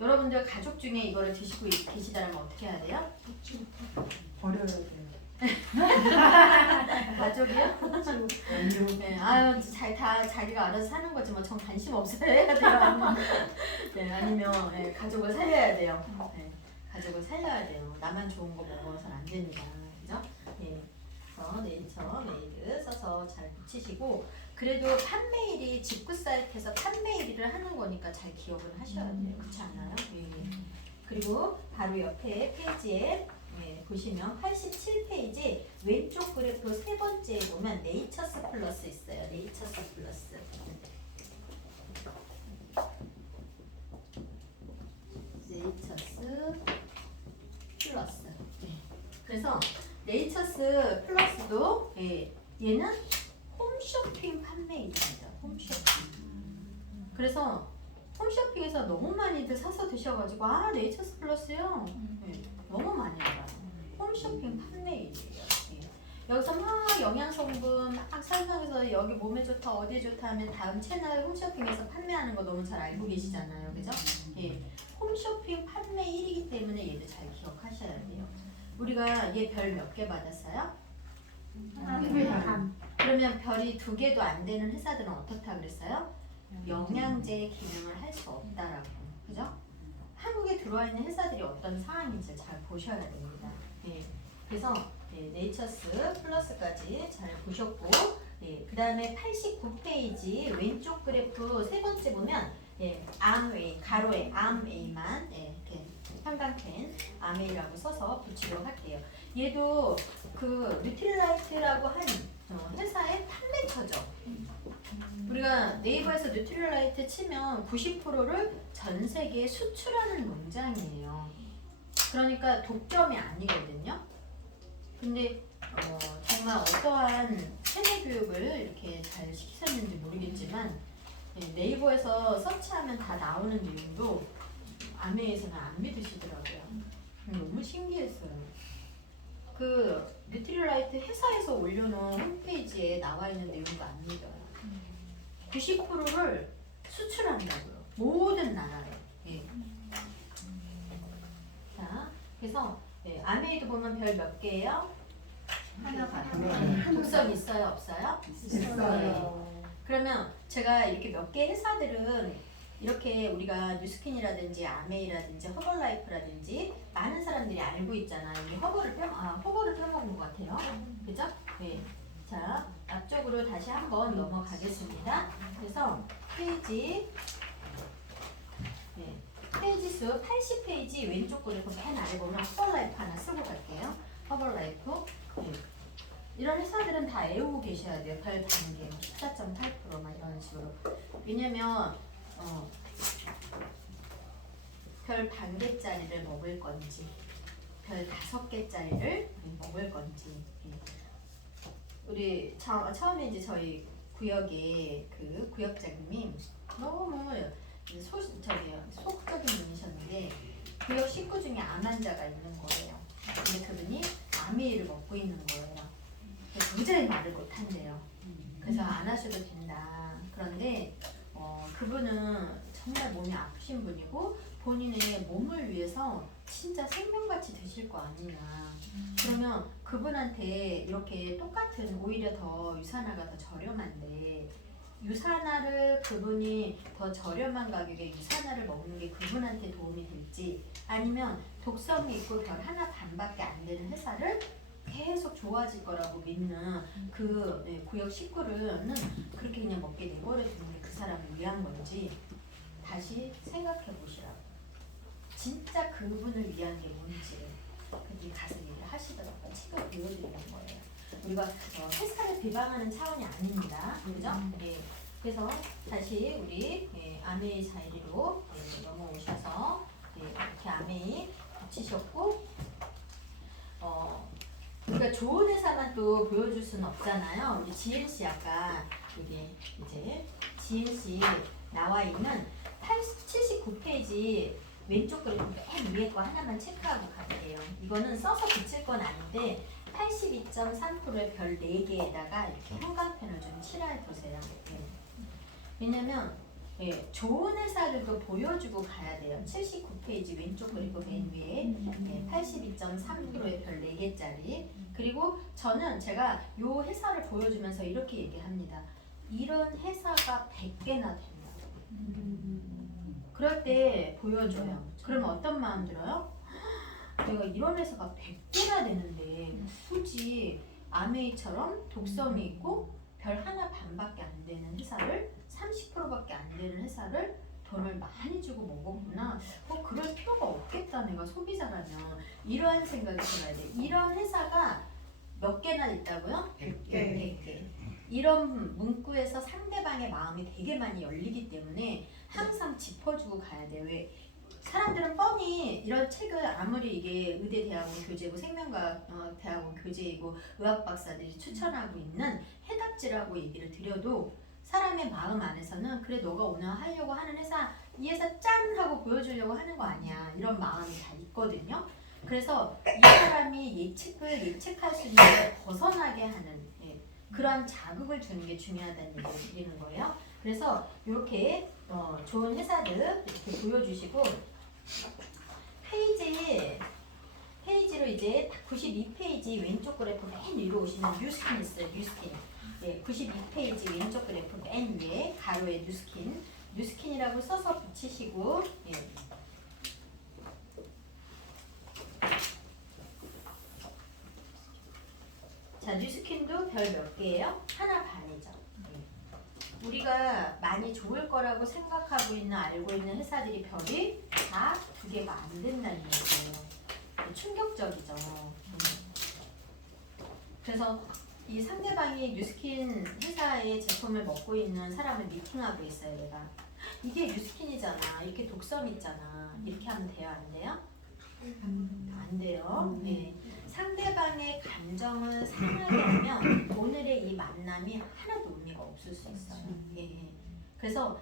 여러분들 가족 중에 이거를 드시고 계시다면 어떻게 해야 돼요? 버려야 돼요. 가족이요? 네, 아유, 다 자기가 알아서 사는 거지 뭐 전 관심 없어야 해야 돼요. 네, 아니면 네, 가족을 살려야 돼요. 네, 가족을 살려야 돼요. 나만 좋은 거 먹어서는 안 됩니다. 그죠? 네, 그래서 네이처 메이드 써서 잘 붙이시고 그래도 판매일이 직구 사이트에서 판매일을 하는 거니까 잘 기억을 하셔야 돼요. 그렇지 않나요? 네. 그리고 바로 옆에 페이지에 보시면 87페이지 왼쪽 그래프 세 번째에 보면 네이처스 플러스 있어요. 네이처스 플러스. 네이처스 플러스. 그래서 네이처스 플러스도 얘는 홈쇼핑 판매입니다. 홈쇼핑. 그래서 홈쇼핑에서 너무 많이들 사서 드셔가지고 네이처스 플러스요. 너무 많이 알아요. 홈쇼핑 판매일이에요. 여기서 막 영양성분 막 설명해서 여기 몸에 좋다 어디에 좋다 하면 다음 채널 홈쇼핑에서 판매하는 거 너무 잘 알고 계시잖아요. 그죠? 홈쇼핑 판매일이기 때문에 얘도 잘 기억하셔야 돼요. 우리가 얘 별 몇 개 받았어요? 그러면 별이 2개도 안 되는 회사들은 어떻다 그랬어요? 영양제 기능을 할 수 없다라고. 그죠? 한국에 들어와 있는 회사들이 어떤 상황인지 잘 보셔야 됩니다. 그래서 네이처스 플러스까지 잘 보셨고 그 다음에 89페이지 왼쪽 그래프 세 번째 보면 암웨이 가로에 암웨이만 이렇게 삼각펜 암웨이라고 써서 붙이도록 할게요. 얘도 그 뉴트릴라이트라고 한 회사의 판매처죠. 우리가 네이버에서 뉴트릴라이트 치면 90%를 전 세계에 수출하는 농장이에요. 그러니까 독점이 아니거든요. 근데 정말 어떠한 세뇌 교육을 이렇게 잘 시키셨는지 모르겠지만 네이버에서 서치하면 다 나오는 내용도 아메에서는 안 믿으시더라고요. 너무 신기했어요. 그 뉴트릴라이트 회사에서 올려놓은 홈페이지에 나와 있는 내용도 안 믿어요. 90%를 수출한다고요. 모든 나라에. 자, 그래서 아메이도 보면 별 몇 개예요? 하나. 독성 있어요, 없어요? 있어요. 그러면 제가 이렇게 몇 개 회사들은 이렇게 우리가 뉴스킨이라든지 아메이라든지 허벌라이프라든지 많은 사람들이 알고 있잖아요. 우리 허벌을 펴먹은 것 같아요. 그죠? 네. 자, 앞쪽으로 다시 한번 넘어가겠습니다. 그래서 페이지 페이지 수 80페이지 왼쪽 그래프 맨 아래 보면 허벌라이프 하나 쓰고 갈게요. 허벌라이프. 이런 회사들은 다 외우고 계셔야 돼요. 별 단계 14.8%막 이런 식으로. 왜냐면 별 반 개짜리를 먹을 건지 별 5개짜리를 먹을 건지. 우리 처음에 이제 저희 구역에 그 구역장님이 너무 소극적인 분이셨는데 구역 식구 중에 암 환자가 있는 거예요. 근데 그분이 아미를 먹고 있는 거예요. 그래서 도저히 말을 못한대요. 그래서 안 하셔도 된다. 그런데 그분은 정말 몸이 아프신 분이고 본인의 몸을 위해서 진짜 생명같이 드실 거 아니냐. 그러면 그분한테 이렇게 똑같은 오히려 더 유산화가 더 저렴한데 유산화를 그분이 더 저렴한 가격에 유산화를 먹는 게 그분한테 도움이 될지 아니면 독성이 있고 별 하나 반밖에 안 되는 회사를 계속 좋아질 거라고 믿는 그 구역 식구는 그렇게 그냥 먹게 내버려 두는 게 그 사람을 위한 건지 다시 생각해 보시라고. 진짜 그분을 위한 게 뭔지 그분이 가서 얘기를 하시더라고요. 책을 보여드리는 거예요. 우리가 회사를 비방하는 차원이 아닙니다. 그죠? 그래서 다시 우리 아메이 자이리로 넘어오셔서 이렇게 아메이 붙이셨고 우리가 좋은 회사만 또 보여줄 수는 없잖아요. 우리 GNC 아까 이게 이제 GNC 나와 있는 79페이지 왼쪽 그래프 맨 위에 거 하나만 체크하고 갈게요. 이거는 써서 붙일 건 아닌데 82.3%의 별 4개에다가 이렇게 형광펜을 좀 칠해두세요. 왜냐면 예, 좋은 회사들도 보여주고 가야 돼요. 79페이지 왼쪽 그리고 맨 위에 82.3%의 별 4개짜리. 그리고 저는 제가 이 회사를 보여주면서 이렇게 얘기합니다. 이런 회사가 100개나 된다고. 그럴 때 보여줘요. 그러면 어떤 마음 들어요? 내가 이런 회사가 100개나 되는데 굳이 아메이처럼 독성이 있고 별 하나 반밖에 안 되는 회사를 30%밖에 안 되는 회사를 돈을 많이 주고 먹었구나. 그럴 필요가 없겠다. 내가 소비자라면 이러한 생각이 들어야 돼. 이런 회사가 몇 개나 있다고요? 100개. 이런 문구에서 상대방의 마음이 되게 많이 열리기 때문에 항상 짚어주고 가야 돼요. 왜? 사람들은 뻔히 이런 책을 아무리 이게 의대 대학원 교재고 생명과학 대학원 교재이고 의학 박사들이 추천하고 있는 해답지라고 얘기를 드려도 사람의 마음 안에서는 그래 너가 오늘 하려고 하는 회사 이 회사 짠 하고 보여주려고 하는 거 아니야 이런 마음이 다 있거든요. 그래서 이 사람이 예측을 예측할 수 있는 걸 벗어나게 하는 그런 자극을 주는 게 중요하다는 얘기를 드리는 거예요. 그래서 이렇게 좋은 회사들 이렇게 보여주시고 페이지로 이제 92페이지 왼쪽 그래프 맨 위로 오시면 뉴스킨 있어요. 뉴스킨. 92페이지 왼쪽 그래프 맨 위에 가로에 뉴스킨이라고 써서 붙이시고 자, 뉴스킨도 별 몇 개예요? 하나 반이죠. 우리가 많이 좋을 거라고 생각하고 있는 알고 있는 회사들이 별이 다 2개가 안 된다는 얘기예요. 충격적이죠. 그래서 이 상대방이 뉴스킨 회사의 제품을 먹고 있는 사람을 미팅하고 있어요. 내가 이게 뉴스킨이잖아. 이렇게 독성 있잖아. 이렇게 하면 돼요? 안 돼요? 안 돼요. 상대방의 감정을 상하게 하면 오늘의 이 만남이 하나도 의미가 없을 수 있어요. 그래서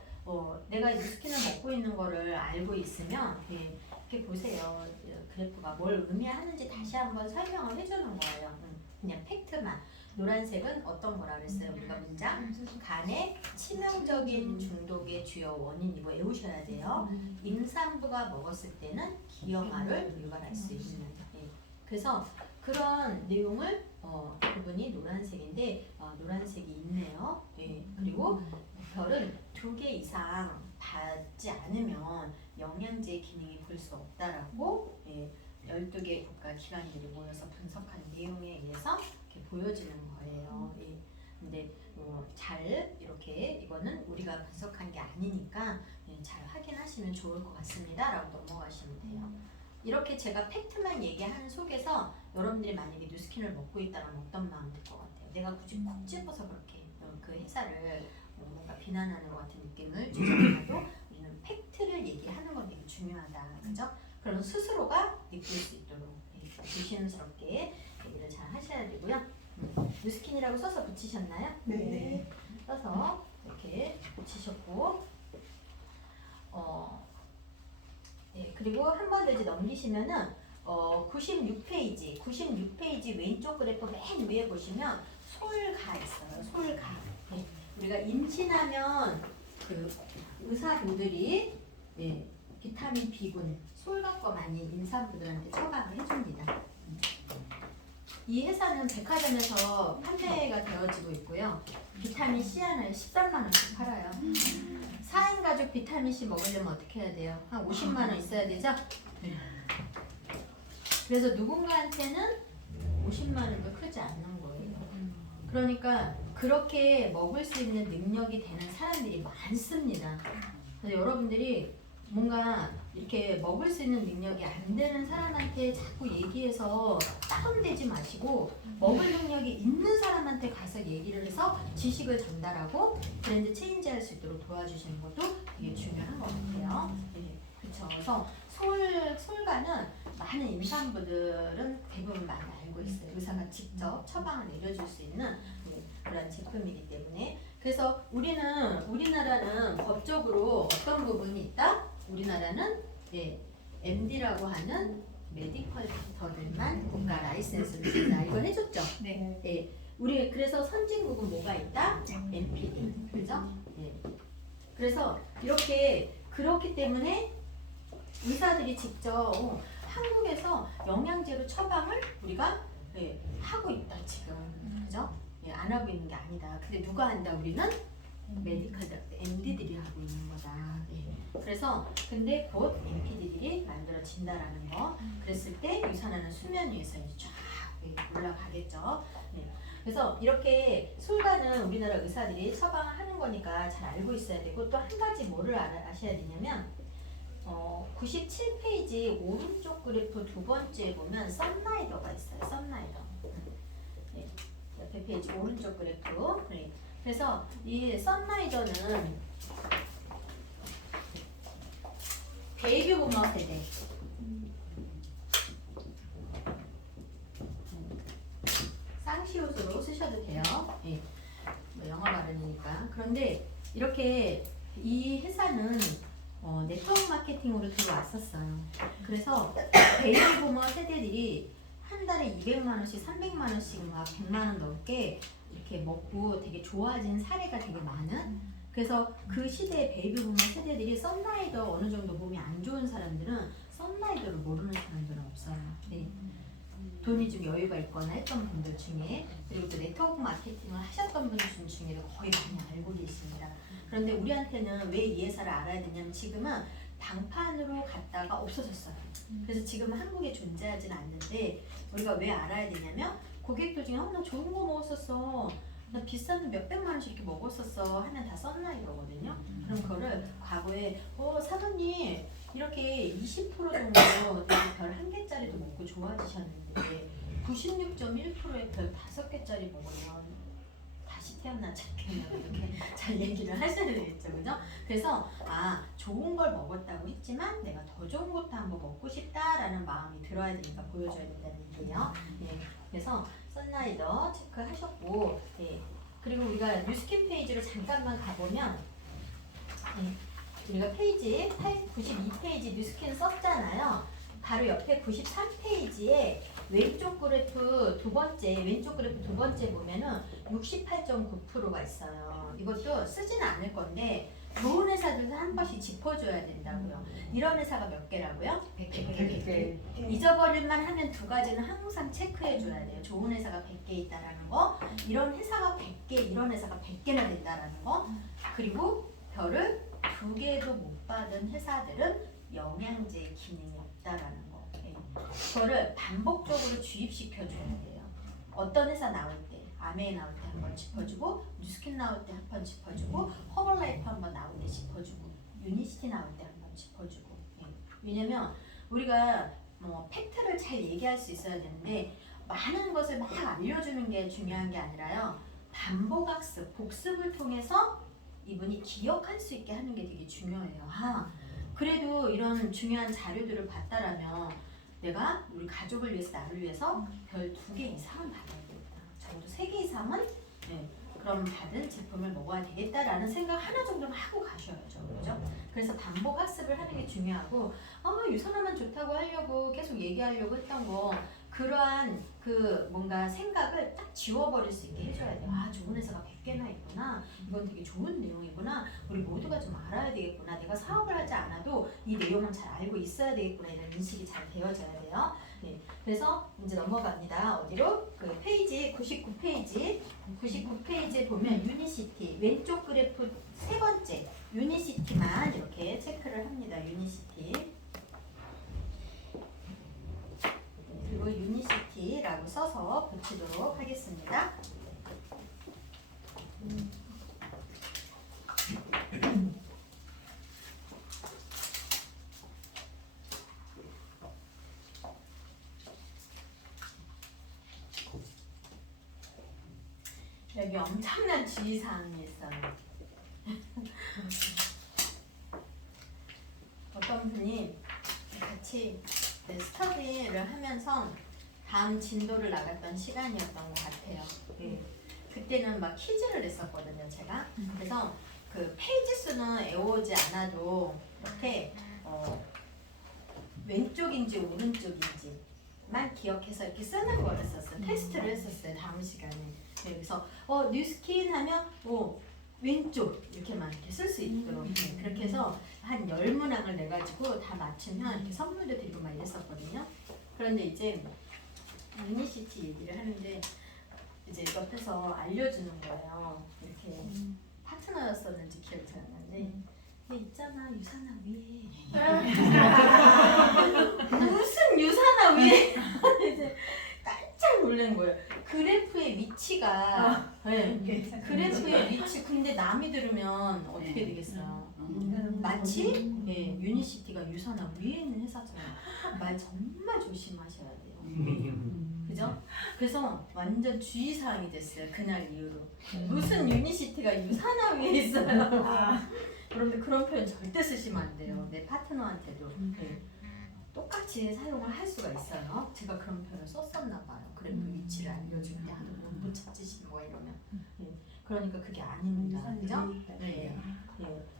내가 뉴스킨을 먹고 있는 거를 알고 있으면 이렇게 보세요. 그래프가 뭘 의미하는지 다시 한번 설명을 해주는 거예요. 그냥 팩트만. 노란색은 어떤 거라 그랬어요? 우리가 문장 간의 치명적인 중독의 주요 원인 이거 외우셔야 돼요. 임산부가 먹었을 때는 기형아를 유발할 수 있는. 그래서 그런 내용을 그분이 노란색인데 노란색이 있네요. 그리고 별은 2개 이상 받지 않으면 영양제 기능이 볼 수 없다라고 12개 국가 기관들이 모여서 분석한 내용에 의해서 이렇게 보여지는 거예요. 근데 잘 이렇게 이거는 우리가 분석한 게 아니니까 잘 확인하시면 좋을 것 같습니다. 라고 넘어가시면 돼요. 이렇게 제가 팩트만 얘기하는 속에서 여러분들이 만약에 뉴스킨을 먹고 있다면 어떤 마음 들 것 같아요? 내가 굳이 콕 집어서 그렇게 그 회사를 뭔가 비난하는 것 같은 느낌을 주지 않아도 우리는 팩트를 얘기하는 건 되게 중요하다. 그죠? 그럼 스스로가 느낄 수 있도록 조심스럽게 얘기를 잘 하셔야 되고요. 뉴스킨이라고 써서 붙이셨나요? 네. 써서 이렇게 붙이셨고 그리고 한 번 더 이제 넘기시면은 96페이지 왼쪽 그래프 맨 위에 보시면 솔가 있어요. 솔가. 우리가 임신하면 그 의사분들이 비타민 B군 솔가 거 많이 임산부들한테 처방을 해줍니다. 이 회사는 백화점에서 판매가 되어지고 있고요. 비타민 C 하나에 13만 원씩 팔아요. 4인 가족 비타민 C 먹으려면 어떻게 해야 돼요? 한 50만 원 있어야 되죠? 그래서 누군가한테는 50만 원도 크지 않는 거예요. 그러니까 그렇게 먹을 수 있는 능력이 되는 사람들이 많습니다. 그래서 여러분들이 뭔가 이렇게 먹을 수 있는 능력이 안 되는 사람한테 자꾸 얘기해서 다운되지 마시고 먹을 능력이 있는 사람한테 가서 얘기를 해서 지식을 전달하고 브랜드 체인지할 수 있도록 도와주시는 것도 되게 중요한 것 같아요. 그렇죠. 그래서 솔가는 많은 임산부들은 대부분 많이 알고 있어요. 의사가 직접 처방을 내려줄 수 있는 그런 제품이기 때문에. 그래서 우리나라는 법적으로 어떤 부분이 있다? 우리나라는 MD라고 하는 메디컬 닥터들만 국가 라이센스를 준다. 이걸 해줬죠? 우리 그래서 선진국은 뭐가 있다? MPD, 그죠? 그래서 이렇게 그렇기 때문에 의사들이 직접 한국에서 영양제로 처방을 우리가 하고 있다 지금. 그죠? 안 하고 있는 게 아니다. 근데 누가 한다? 우리는 메디컬 MD들이 하고 있는 거다. 그래서 근데 곧 MPD들이 만들어진다라는 거. 그랬을 때 유산화는 수면 위에서 이제 쫙 올라가겠죠. 그래서 이렇게 술간은 우리나라 의사들이 처방을 하는 거니까 잘 알고 있어야 되고, 또 한 가지 뭐를 아셔야 되냐면 97페이지 오른쪽 그래프 두 번째에 보면 썬라이더가 있어요. 썬라이더. 옆에 페이지 오른쪽 그래프. 그래서 이 썬라이더는 베이비 부머 세대. 쌍시옷으로 쓰셔도 돼요. 뭐 영어 발음이니까. 그런데 이렇게 이 회사는 네트워크 마케팅으로 들어왔었어요. 그래서 베이비 부머 세대들이 한 달에 200만 원씩, 300만 원씩 막 100만 원 넘게 이렇게 먹고 되게 좋아진 사례가 되게 많은. 그래서 그 시대의 베이비 부머 세대들이 썬라이더 어느 정도 몸이 안 좋은 사람들은 썬라이더를 모르는 사람들은 없어요. 돈이 좀 여유가 있거나 했던 분들 중에, 그리고 또 네트워크 마케팅을 하셨던 분들 중에도 거의 많이 알고 계십니다. 그런데 우리한테는 왜 이 회사를 알아야 되냐면 지금은 당판으로 갔다가 없어졌어요. 그래서 지금 한국에 존재하지는 않는데 우리가 왜 알아야 되냐면 고객들 중에 나 좋은 거 먹었었어, 나 비싼 몇백만 원씩 이렇게 먹었었어 하면 다 썬라이더거든요. 그럼 그거를 과거에 사모님 이렇게 20% 정도 별 1개짜리도 먹고 좋아지셨는데 96.1%의 별 5개짜리 먹으면 다시 태어나지 않겠냐 이렇게 잘 얘기를 하셔야 되겠죠, 그죠? 그래서 좋은 걸 먹었다고 했지만 내가 더 좋은 것도 한번 먹고 싶다라는 마음이 들어야 되니까 보여줘야 된다는 얘기예요. 그래서 썬라이더 체크하셨고, 그리고 우리가 뉴스킨 페이지로 잠깐만 가보면 우리가 페이지 92페이지 뉴스킨 썼잖아요. 바로 옆에 93페이지에 왼쪽 그래프 두 번째 보면은 68.9%가 있어요. 이것도 쓰지는 않을 건데 좋은 회사들도 한 번씩 짚어줘야 된다고요. 이런 회사가 몇 개라고요? 100개. 잊어버릴만 하면 두 가지는 항상 체크해줘야 돼요. 좋은 회사가 100개 있다라는 거, 이런 회사가 100개, 이런 회사가 100개나 된다라는 거, 그리고 별을 2개도 못 받은 회사들은 영양제 기능이 없다라는 거. 그거를 반복적으로 주입시켜줘야 돼요. 어떤 회사 나올 때, 아메이 나올 때 한번 짚어주고, 뉴스킨 나올 때 한번 짚어주고, 허벌라이프 한번 나올 때 짚어주고, 유니시티 나올 때 한번 짚어주고. 왜냐면 우리가 팩트를 잘 얘기할 수 있어야 되는데 많은 것을 막 알려주는 게 중요한 게 아니라요. 반복학습, 복습을 통해서 이분이 기억할 수 있게 하는 게 되게 중요해요. 그래도 이런 중요한 자료들을 봤다라면 내가 우리 가족을 위해서, 나를 위해서 별 2개 이상은 받아야 되겠다. 적어도 3개 이상은 그럼 받은 제품을 먹어야 되겠다라는 생각 하나 정도는 하고 가셔야죠. 그죠? 그래서 반복 학습을 하는 게 중요하고, 유산화만 좋다고 하려고 계속 얘기하려고 했던 거, 그러한 그 뭔가 생각을 딱 지워버릴 수 있게 해줘야 돼요. 좋은 회사가 100개나 있구나. 이건 되게 좋은 내용이구나. 우리 모두가 좀 알아야 되겠구나. 내가 사업을 하지 않아도 이 내용은 잘 알고 있어야 되겠구나. 이런 인식이 잘 되어져야 돼요. 그래서 이제 넘어갑니다. 어디로? 그 페이지 99페이지에 보면 유니시티, 왼쪽 그래프 세 번째 유니시티만 이렇게 체크를 합니다. 유니시티. 그리고 유니시티라고 써서 붙이도록 하겠습니다. 여기 엄청난 주의사항이 있어요. 어떤 분이 같이 스터디를 하면서 다음 진도를 나갔던 시간이었던 것 같아요. 그때는 막 퀴즈를 냈었거든요, 제가. 그래서 그 페이지 수는 외우지 않아도 이렇게 왼쪽인지 오른쪽인지만 기억해서 이렇게 쓰는 거를 썼어요. 테스트를 했었어요, 다음 시간에. 그래서 뉴스킨 하면 왼쪽 이렇게만 이렇게 쓸 수 있도록 그렇게 해서 한 10문항을 내가지고 다 맞추면 이렇게 선물도 드리고 막 이랬었거든요. 그런데 이제 유니시티 얘기를 하는데 이제 옆에서 알려주는 거예요. 이렇게 파트너였었는지 기억이 잘 안 나는데 얘 있잖아 유산화 위에 무슨 유산화 위에 이제 깜짝 놀란 거예요. 그래프의 위치가 그래프의 위치 근데 남이 들으면 어떻게 되겠어요? 마치 유니시티가 유산화 위에 있는 회사잖아요. 말 정말 조심하셔야 돼요. 그죠? 그래서 완전 주의사항이 됐어요. 그날 이후로. 무슨 유니시티가 유산화 위에 있어요. 여러분들 그런 표현 절대 쓰시면 안 돼요. 내 파트너한테도. 똑같이 사용을 할 수가 있어요. 제가 그런 표현을 썼었나 봐요. 그래프 위치를 알려줄 때 못 찾으시는 거 이러면. 그러니까 그게 아닙니다. 그죠? 네.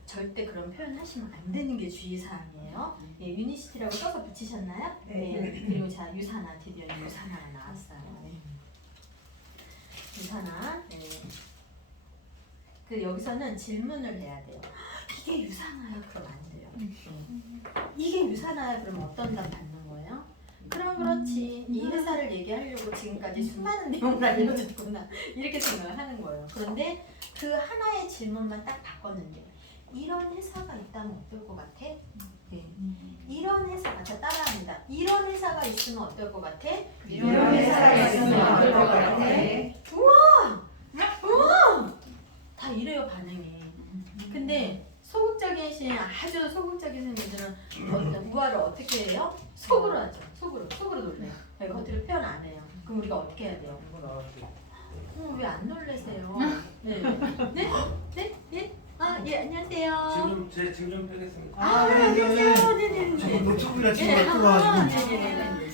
절대 그런 표현 하시면 안 되는 게 주의사항이에요. 유니시티라고 써서 붙이셨나요? 네. 그리고 자 유산화 드디어 유산화가 나왔어요. 유산화. 그 여기서는 질문을 해야 돼요. 이게 유산화야? 그럼 안 돼요. 이게 유산화야? 그럼 어떤 답 받는 거예요? 그럼 그렇지. 이 회사를 얘기하려고 지금까지 수많은 내용을 알려줬구나. 이렇게 생각을 하는 거예요. 그런데 그 하나의 질문만 딱 바꿨는데 이런 회사가 있다면 어떨 것 같아? 이런 회사가 자 따라합니다. 이런 회사가 있으면 어떨 것 같아? 이런 회사가 있으면 어떨 것 같아? 우와! 다 이래요 반응이. 근데 소극적이신 아주 소극적이신 분들은 우화를 어떻게 해요? 속으로 하죠. 속으로 놀래요. 겉으로 표현 안 해요. 그럼 우리가 어떻게 해야 돼요? 왜 안 놀래세요? 네? 예? 예 안녕하세요. 제 짐 좀 빼겠습니다. 안녕하세요. 네네네. 저거 노트북이라 친구가 뜨거워가지고. 네네네.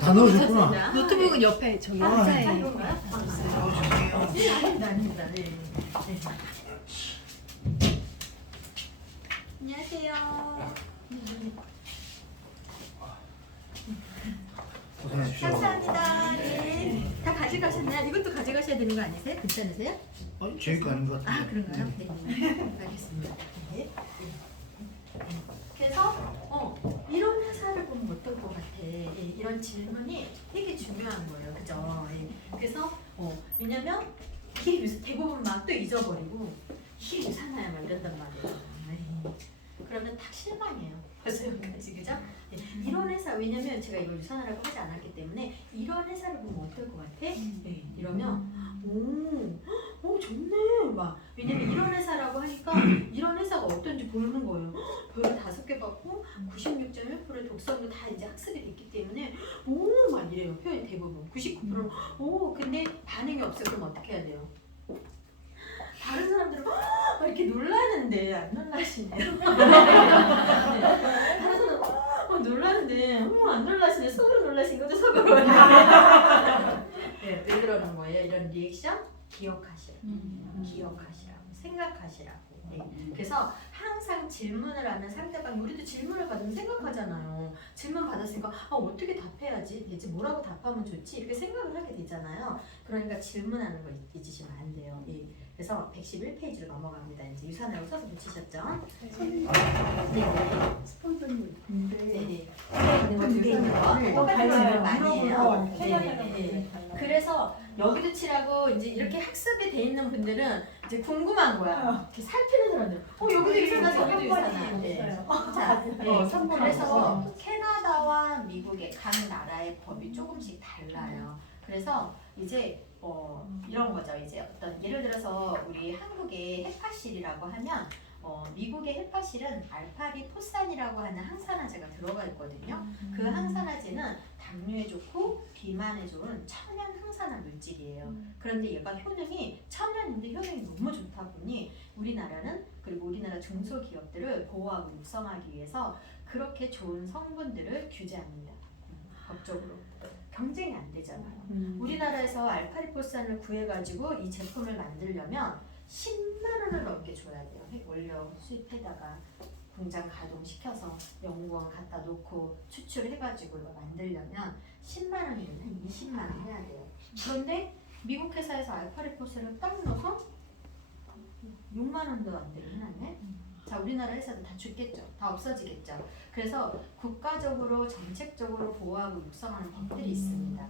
다 넣으셨구나. 노트북은 옆에 저기 아, 의자에 그런가요? 죄송해요. 네, 아닙니다. 네. 안녕하세요. 고생하십시오. 감사합니다. 네. 다 가져가셨나요? 이것도 가져가셔야 되는 거 아니세요? 괜찮으세요? 아니, 제 거 아닌 것 같은데. 그런가요? 네. 알겠습니다. 네. 그래서 이런 회사를 보면 어떨 것 같아? 이런 질문이 되게 중요한 거예요. 그죠? 그래서 왜냐면 이게 대부분 막 또 잊어버리고 이게 유산화야 막 이런단 말이에요. 그러면 딱 실망해요. 벌써 여기까지 그죠? 이런 회사 왜냐면 제가 이걸 유산화라고 하지 않았기 때문에 이런 회사를 보면 어떨 것 같아? 이러면 오 좋네 막 왜냐면 이런 회사라고 하니까 이런 회사가 어떤지 보이는 거예요. 별을 5개 받고 96.1%의 독성도 다 이제 학습이 됐기 때문에 오 막 이래요. 표현이 대부분 99%는 오 근데 반응이 없어요. 그럼 어떻게 해야 돼요? 다른 사람들은 막 이렇게 놀라는데 안 놀라시네. 다른 사람은 놀라는데 안 놀라시네. 속으로 놀라신 거죠? 속으로. 왜 그러는 거예요? 이런 리액션? 기억하시라고. 생각하시라고. 그래서 항상 질문을 하면 상대방이 우리도 질문을 받으면 생각하잖아요. 질문 받았으니까 어떻게 답해야지? 대체 뭐라고 답하면 좋지? 이렇게 생각을 하게 되잖아요. 그러니까 질문하는 거 잊으시면 안 돼요. 그래서 111페이지로 넘어갑니다. 이제 유산화라고 써서 붙이셨죠? 네. 스폰서님 있는데 두개 있는 거 똑같은 질문 많이 해요. 네. 그래서 여기도 칠하고 이제 이렇게 학습이 돼 있는 분들은 이제 궁금한 거야. 이렇게 살피는 사람들. 여기도 유산화, 저기도 유산화. 자, 그래서 캐나다와 미국의 각 나라의 법이 조금씩 달라요. 그래서 이제 이런 거죠. 이제 어떤 예를 들어서 우리 한국의 헤파실이라고 하면 미국의 헤파실은 알파리포산이라고 하는 항산화제가 들어가 있거든요. 그 항산화제는 당뇨에 좋고 비만에 좋은 천연 항산화 물질이에요. 그런데 얘가 효능이 천연인데 효능이 너무 좋다 보니 우리나라는 그리고 우리나라 중소기업들을 보호하고 육성하기 위해서 그렇게 좋은 성분들을 규제합니다. 법적으로. 경쟁이 안 되잖아요. 우리나라에서 알파리포산을 구해가지고 이 제품을 만들려면 10만 원을 넘게 줘야 돼요. 원료 수입해다가 공장 가동시켜서 연구원 갖다 놓고 추출해가지고 이거 만들려면 10만 원이면 한 20만 원 해야 돼요. 그런데 미국 회사에서 알파리포산을 딱 넣어서 6만 원도 안 되게 해놨네. 자, 우리나라 회사도 다 죽겠죠. 다 없어지겠죠. 그래서 국가적으로 정책적으로 보호하고 육성하는 법들이 있습니다.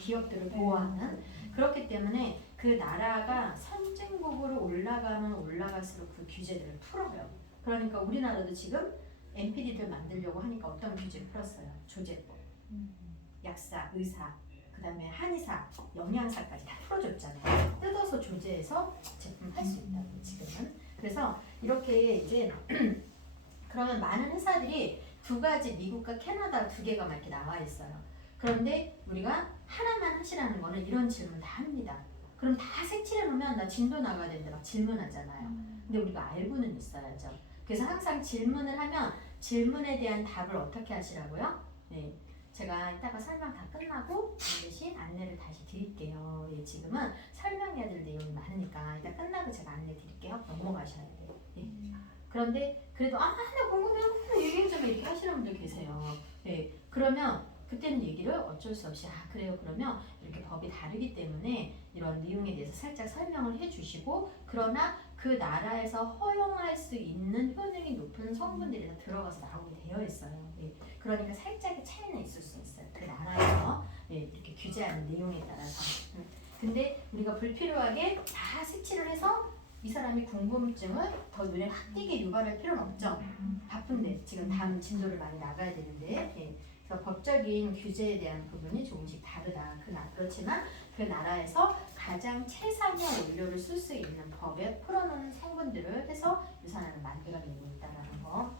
기업들을 보호하는. 그렇기 때문에 그 나라가 선진국으로 올라가면 올라갈수록 그 규제들을 풀어요. 그러니까 우리나라도 지금 NPD들 만들려고 하니까 어떤 규제 풀었어요? 조제법, 약사, 의사, 그 다음에 한의사, 영양사까지 다 풀어줬잖아요. 뜯어서 조제해서 제품 할 수 있다고 지금은. 그래서 이렇게 이제 그러면 많은 회사들이 두 가지, 미국과 캐나다 두 개가 막 이렇게 나와 있어요. 그런데 우리가 하나만 하시라는 거는 이런 질문 다 합니다. 그럼 다 색칠해 놓으면 나 진도 나가야 되는데 막 질문하잖아요. 근데 우리가 알고는 있어야죠. 그래서 항상 질문을 하면 질문에 대한 답을 어떻게 하시라고요? 네, 제가 이따가 설명 다 끝나고 대신 안내를 다시 드릴게요. 예, 지금은 설명해야 될 내용이 많으니까 이따 끝나고 제가 안내 드릴게요. 넘어가셔야 돼요. 예. 그런데 그래도 나 궁금해요. 얘기 좀 이렇게 하시는 분들 계세요. 예, 그러면 그때는 얘기를 어쩔 수 없이 그래요. 그러면 이렇게 법이 다르기 때문에 이런 내용에 대해서 살짝 설명을 해주시고 그러나 그 나라에서 허용할 수 있는 효능이 높은 성분들이 다 들어가서 나오게 되어 있어요. 예. 그러니까 살짝의 차이는 있을 수 있어요. 그 나라에서 이렇게 규제하는 내용에 따라서. 근데 우리가 불필요하게 다 색칠을 해서 이 사람이 궁금증을 더 눈에 확 띄게 유발할 필요는 없죠. 바쁜데 지금 다음 진도를 많이 나가야 되는데. 예. 그래서 법적인 규제에 대한 부분이 조금씩 다르다. 그렇지만 그 나라에서 가장 최상의 원료를 쓸 수 있는 법에 풀어놓은 성분들을 해서 유산화를 만들어내고 있다는 거.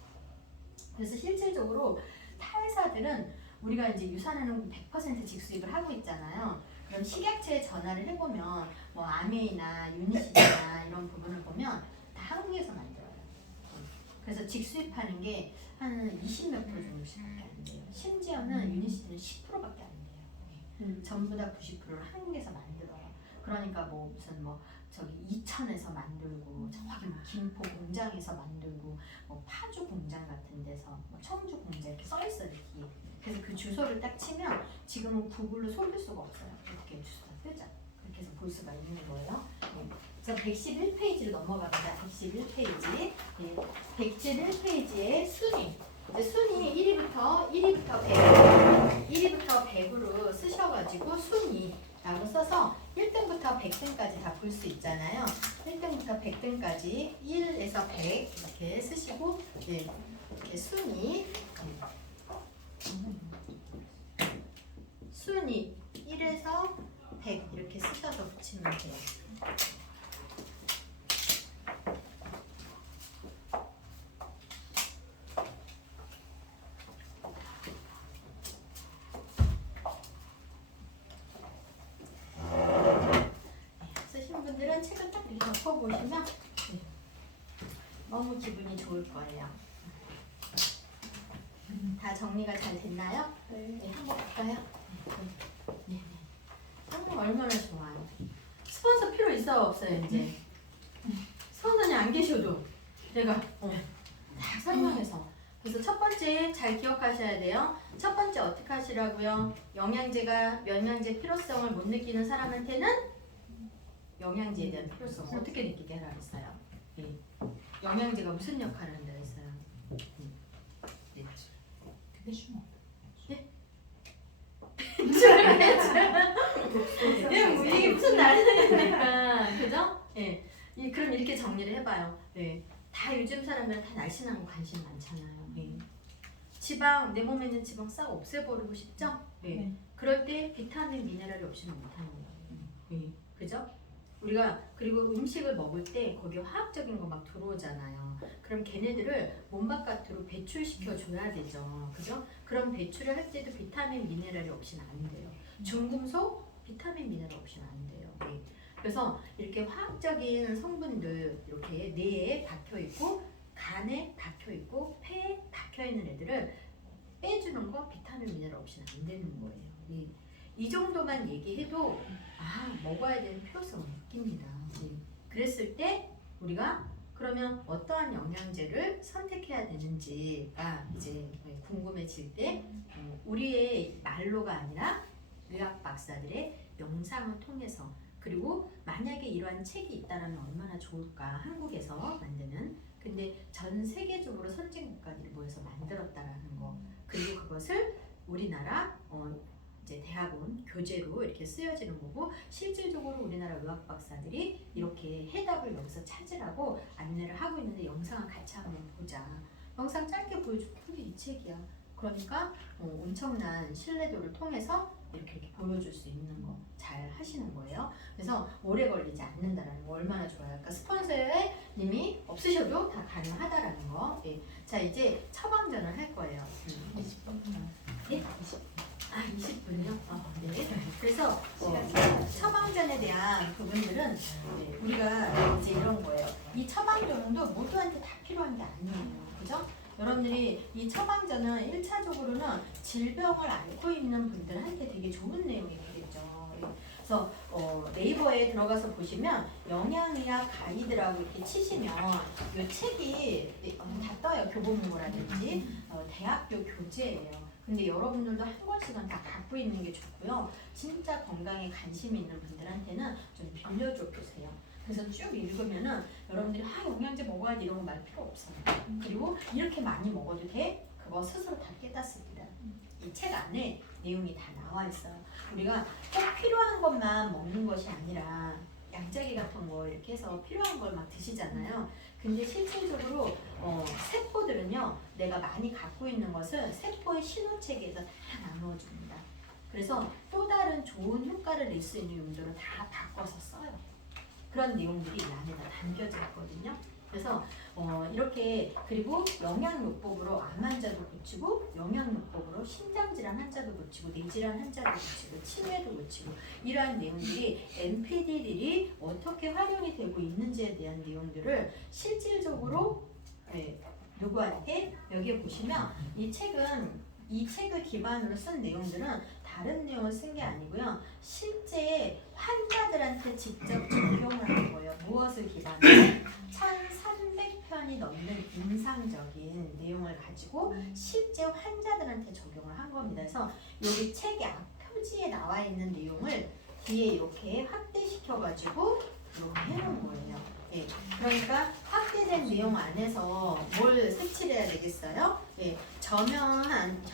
그래서 실질적으로 타회사들은 우리가 이제 유산화는 100% 직수입을 하고 있잖아요. 그럼 식약처에 전화를 해보면 뭐 아메이나 유니시나 이런 부분을 보면 다 한국에서 만들어요. 그래서 직수입하는 게 한 20몇 프로 정도씩밖에 안 돼요. 심지어는 유니시티는 10%밖에 안 돼요. 전부 다 90%를 한국에서 만들어요. 그러니까 뭐 무슨 뭐 저기 이천에서 만들고 저기 뭐 김포 공장에서 만들고 뭐 파주 공장 같은 데서 뭐 청주 공장 이렇게 써 있어요. 이렇게. 그래서 그 주소를 딱 치면 지금은 구글로 속일 수가 없어요. 이렇게 주소가 뜨죠. 그렇게 해서 볼 수가 있는 거예요. 그래서 111페이지로 넘어갑니다. 111페이지. 111페이지의 순위. 이제 순위 1위부터 100으로 쓰셔가지고 순위라고 써서 1등부터 100등까지 다 볼 수 있잖아요. 1등부터 100등까지 1에서 100 이렇게 쓰시고 이렇게 순위 1에서 100 이렇게 쓰셔서 붙이면 돼요. 쓰신 분들은 책을 딱 이렇게 덮어보시면 너무 기분이 좋을 거예요. 다 정리가 잘 됐나요? 네, 한번 볼까요? 네. 한번 얼마나 좋아요. 스폰서 필요 있어요, 없어요, 이제? 스폰서는 안 계셔도 제가 다 설명해서. 그래서 첫 번째 잘 기억하셔야 돼요. 첫 번째 어떻게 하시라고요? 영양제 필요성을 못 느끼는 사람한테는 영양제에 대한 필요성 어떻게 느끼게 하라고 했어요? 예. 영양제가 무슨 역할을 한다고 했어요? 이게 무슨 난리니까 그죠? 예. 그럼 이렇게 정리를 해봐요. 네. 다 요즘 사람들은 다 날씬한 거 관심 많잖아요. 네. 지방 내 몸에 있는 지방 싹 없애버리고 싶죠? 네. 그럴 때 비타민 미네랄이 없이는 못하는 거예요. 네. 그죠? 우리가 그리고 음식을 먹을 때 거기에 화학적인 거 막 들어오잖아요. 그럼 걔네들을 몸 바깥으로 배출시켜 줘야 되죠. 그죠? 그럼 배출을 할 때도 비타민 미네랄이 없이는 안 돼요. 중금속 비타민 미네랄 없이는 안 돼요. 네. 그래서 이렇게 화학적인 성분들 이렇게 뇌에 박혀 있고 간에 박혀 있고 폐에 박혀 있는 애들을 빼주는 거 비타민 미네랄 없이는 안 되는 거예요. 네. 이 정도만 얘기해도 먹어야 되는 필요성을 느낍니다. 네. 그랬을 때 우리가 그러면 어떠한 영양제를 선택해야 되는지가 이제 궁금해질 때 우리의 말로가 아니라 의학 박사들의 영상을 통해서 그리고 만약에 이러한 책이 있다면 얼마나 좋을까, 한국에서 만드는. 근데 전 세계적으로 선진국가들이 모여서 만들었다라는 거. 그리고 그것을 우리나라 이제 대학원 교재로 이렇게 쓰여지는 거고, 실질적으로 우리나라 의학 박사들이 이렇게 해답을 여기서 찾으라고 안내를 하고 있는데, 영상을 같이 한번 보자. 영상 짧게 보여줄게. 근데 이 책이야. 그러니까 엄청난 신뢰도를 통해서 이렇게 보여줄 수 있는 거 잘 하시는 거예요. 그래서 오래 걸리지 않는다라는 거 얼마나 좋아요. 그러니까 스폰서님이 없으셔도 다 가능하다라는 거. 예. 자, 이제 처방전을 할 거예요. 20분. 예? 20분이요? 네. 그래서 처방전에 대한 부분들은 우리가 이제 이런 거예요. 이 처방전도 모두한테 다 필요한 게 아니에요. 그죠? 여러분들이 이 처방전은 1차적으로는 질병을 앓고 있는 분들한테 되게 좋은 내용이 되겠죠. 그래서 네이버에 들어가서 보시면 영양의학 가이드라고 이렇게 치시면 이 책이 다 떠요. 교보문고라든지 대학교 교재예요. 근데 여러분들도 한 권씩은 다 갖고 있는 게 좋고요. 진짜 건강에 관심 있는 분들한테는 좀 빌려줘 보세요. 그래서 쭉 읽으면은 여러분들이 영양제 먹어야 돼 이런 거 말 필요 없어요. 그리고 이렇게 많이 먹어도 돼? 그거 스스로 다 깨닫습니다. 이 책 안에 내용이 다 나와 있어요. 우리가 꼭 필요한 것만 먹는 것이 아니라 양짜기 같은 거 이렇게 해서 필요한 걸 막 드시잖아요. 근데 실질적으로 세포들은요, 내가 많이 갖고 있는 것을 세포의 신호체계에서 다 나누어줍니다. 그래서 또 다른 좋은 효과를 낼 수 있는 용도로 다 바꿔서 써요. 그런 내용들이 이 안에다 담겨져 있거든요. 그래서 이렇게, 그리고 영양요법으로 암 환자도 고치고, 영양요법으로 심장질환 환자도 고치고, 뇌질환 환자도 고치고, 치매도 고치고, 이러한 내용들이 NPD들이 어떻게 활용이 되고 있는지에 대한 내용들을 실질적으로 누구한테, 여기에 보시면 이 책을 기반으로 쓴 내용들은 다른 내용을 쓴 게 아니고요. 실제 환자들한테 직접 적용을 한 거예요. 무엇을 기반으로? 1300편이 넘는 임상적인 내용을 가지고 실제 환자들한테 적용을 한 겁니다. 그래서 여기 책의 앞 표지에 나와 있는 내용을 뒤에 이렇게 확대시켜가지고 이렇게 해놓은 거예요. 예, 그러니까 확대된 내용 안에서 뭘 색칠해야 되겠어요? 예, 저명한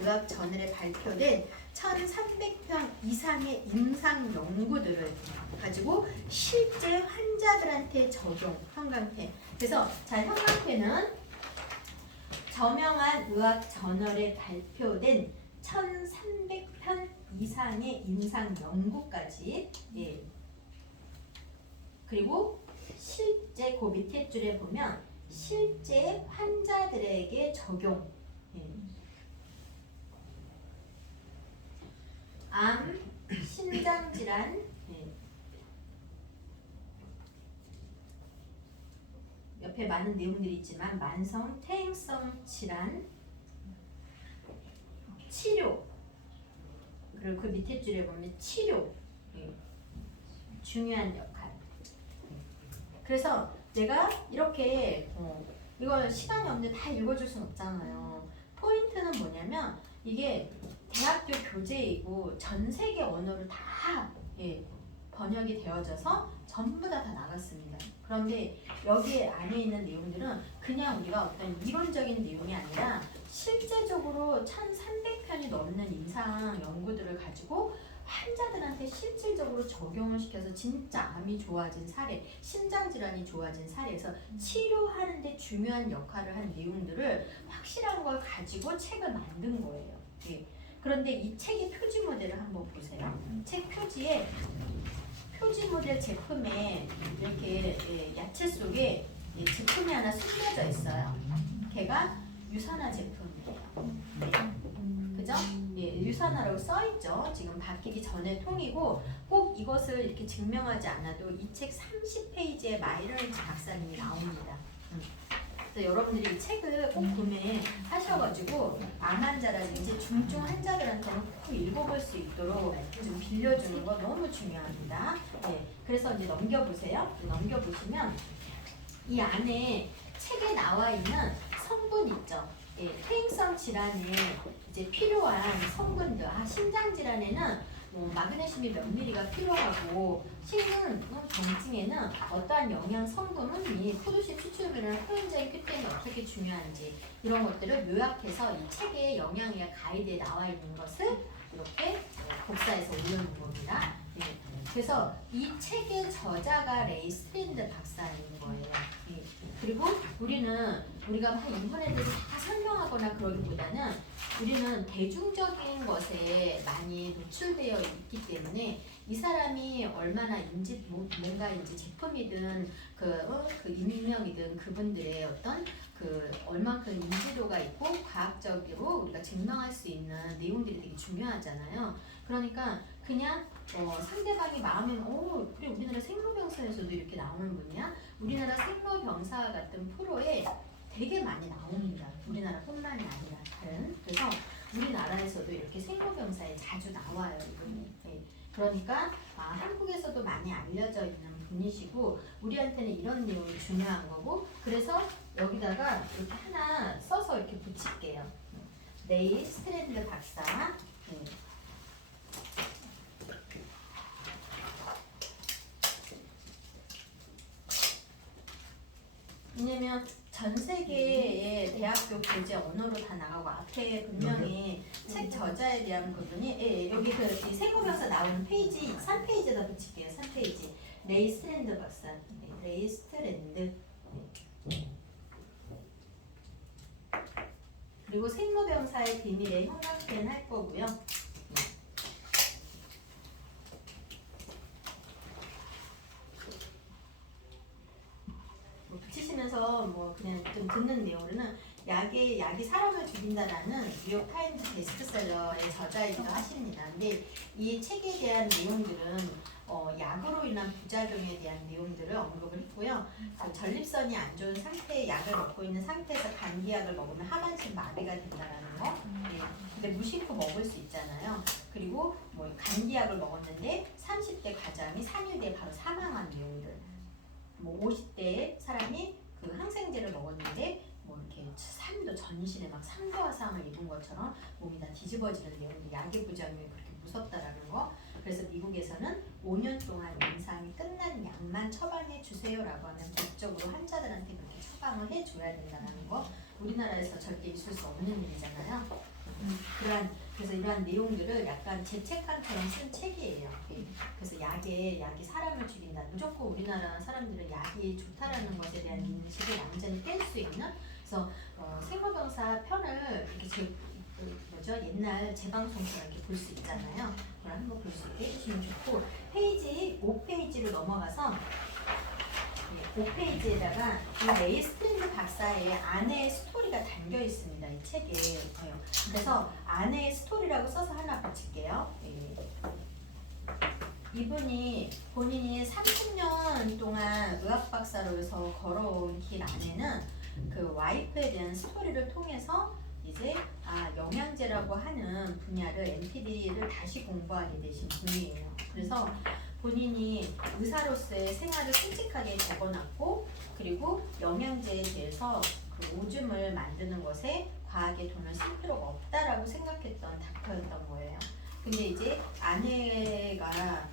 의학 저널에 발표된 1300편 이상의 임상 연구들을 가지고 실제 환자들한테 적용, 형광펜. 그래서 자, 형광펜은 저명한 의학 저널에 발표된 1300편 이상의 임상 연구까지, 예. 그리고 실제 그 밑에 줄에 보면 실제 환자들에게 적용. 암, 심장질환, 옆에 많은 내용들이 있지만 만성 퇴행성 질환, 치료, 그리고 그 밑에 줄에 보면 치료, 중요한 역할. 그래서 내가 이렇게 이걸 시간이 없는데 다 읽어줄 순 없잖아요. 포인트는 뭐냐면 이게 대학교 교재이고 전 세계 언어로 다 번역이 되어져서 전부 다 나갔습니다. 그런데 여기 안에 있는 내용들은 그냥 우리가 어떤 이론적인 내용이 아니라 실제적으로 1300편이 넘는 임상 연구들을 가지고 환자들한테 실질적으로 적용을 시켜서 진짜 암이 좋아진 사례, 심장질환이 좋아진 사례에서 치료하는 데 중요한 역할을 한 내용들을 확실한 걸 가지고 책을 만든 거예요. 그런데 이 책의 표지 모델을 한번 보세요. 책 표지에 표지 모델 제품에 이렇게 야채 속에 제품이 하나 숨겨져 있어요. 걔가 유산화 제품이에요. 그죠? 유산화라고 써있죠. 지금 바뀌기 전에 통이고 꼭 이것을 이렇게 증명하지 않아도 이 책 30페이지에 마이런즈 박사님이 나옵니다. 그래서 여러분들이 이 책을 꼭 구매하셔가지고 암 환자라든지 중증 환자들한테는 꼭 읽어볼 수 있도록 좀 빌려주는 거 너무 중요합니다. 그래서 이제 넘겨보세요. 넘겨보시면 이 안에 책에 나와 있는 성분 있죠. 퇴행성 질환에 이제 필요한 성분들, 심장 질환에는 마그네슘이 몇 미리가 필요하고 식물 병증에는 어떠한 영양 성분은 이 포도씨 추출물이나 코엔자임 Q10이 어떻게 중요한지 이런 것들을 요약해서 이 책의 영양의 가이드에 나와 있는 것을 이렇게 복사해서 올려놓은 겁니다. 그래서 이 책의 저자가 레이 스트랜드 박사인 거예요. 그리고 우리가 막 인터넷에서 다 설명하거나 그러기보다는 우리는 대중적인 것에 많이 노출되어 있기 때문에 이 사람이 얼마나 뭔가 제품이든 그 인명이든 그분들의 어떤 얼만큼 인지도가 있고 과학적으로 우리가 증명할 수 있는 내용들이 되게 중요하잖아요. 그러니까 그냥 상대방이 마음에 그래 우리나라 생로병사에서도 이렇게 나오는 분이야. 우리나라 생로병사 같은 프로에 되게 많이 나옵니다. 우리나라뿐만이 아니라 다른. 그래서 우리나라에서도 이렇게 생로병사에 자주 나와요. 이분이. 그러니까 한국에서도 많이 알려져 있는 분이시고 우리한테는 이런 내용이 중요한 거고 그래서 여기다가 이렇게 하나 써서 이렇게 붙일게요. 레이 스트랜드 박사. 왜냐면 전 세계의 대학교 교재 언어로 다 나가고 앞에 분명히 책 저자에 대한 부분이 여기 이 생로병사 나오는 페이지 3페이지에다 붙일게요. 3페이지 레이 스트랜드 박사. 레이 스트랜드. 그리고 생로병사의 비밀의 형광펜 할 거고요. 붙이시면서 그냥 좀 듣는 내용으로는 약이 사람을 죽인다라는 뉴욕 타임즈 베스트셀러의 저자이기도 하십니다. 근데 이 책에 대한 내용들은 약으로 인한 부작용에 대한 내용들을 언급을 했고요. 전립선이 안 좋은 상태의 약을 먹고 있는 상태에서 감기약을 먹으면 하반신 마비가 된다라는 거. 근데 무심코 먹을 수 있잖아요. 그리고 감기약을 먹었는데 30대 과장이 산후유대에 바로 사망한 내용들. 50대 사람이 그 항생제를 먹었는데 이렇게 3도 전신에 막 3도 화상을 입은 것처럼 몸이 다 뒤집어지는 내용들, 약의 부작용이 그렇게 무섭다라는 거. 그래서 미국에서는 5년 동안 임상이 끝난 약만 처방해 주세요라고 하면 법적으로 환자들한테 그렇게 처방을 해줘야 된다는 거. 우리나라에서 절대 있을 수 없는 일이잖아요. 그래서 이러한 내용들을 약간 재채감처럼 쓴 책이에요. 그래서 약이 사람을 죽인다. 무조건 우리나라 사람들은 약이 좋다라는 것에 대한 인식을 완전히 깰 수 있는. 그래서 생로병사 편을 이렇게 옛날 재방송처럼 이렇게 볼 수 있잖아요. 그걸 한번 볼 수 있게 해주시면 좋고 페이지 5페이지로 넘어가서 5페이지에다가 이 레이 스트랜드 박사의 아내의 스토리가 담겨 있습니다. 이 책에. 그래서 아내의 스토리라고 써서 하나 붙일게요. 이분이 본인이 30년 동안 의학 박사로서 걸어온 길 안에는 그 와이프에 대한 스토리를 통해서 이제 영양제라고 하는 분야를 MPD를 다시 공부하게 되신 분이에요. 그래서 본인이 의사로서의 생활을 솔직하게 적어놨고 그리고 영양제에 대해서 그 오줌을 만드는 것에 과하게 돈을 쓸 필요가 없다라고 생각했던 닥터였던 거예요. 근데 이제 아내가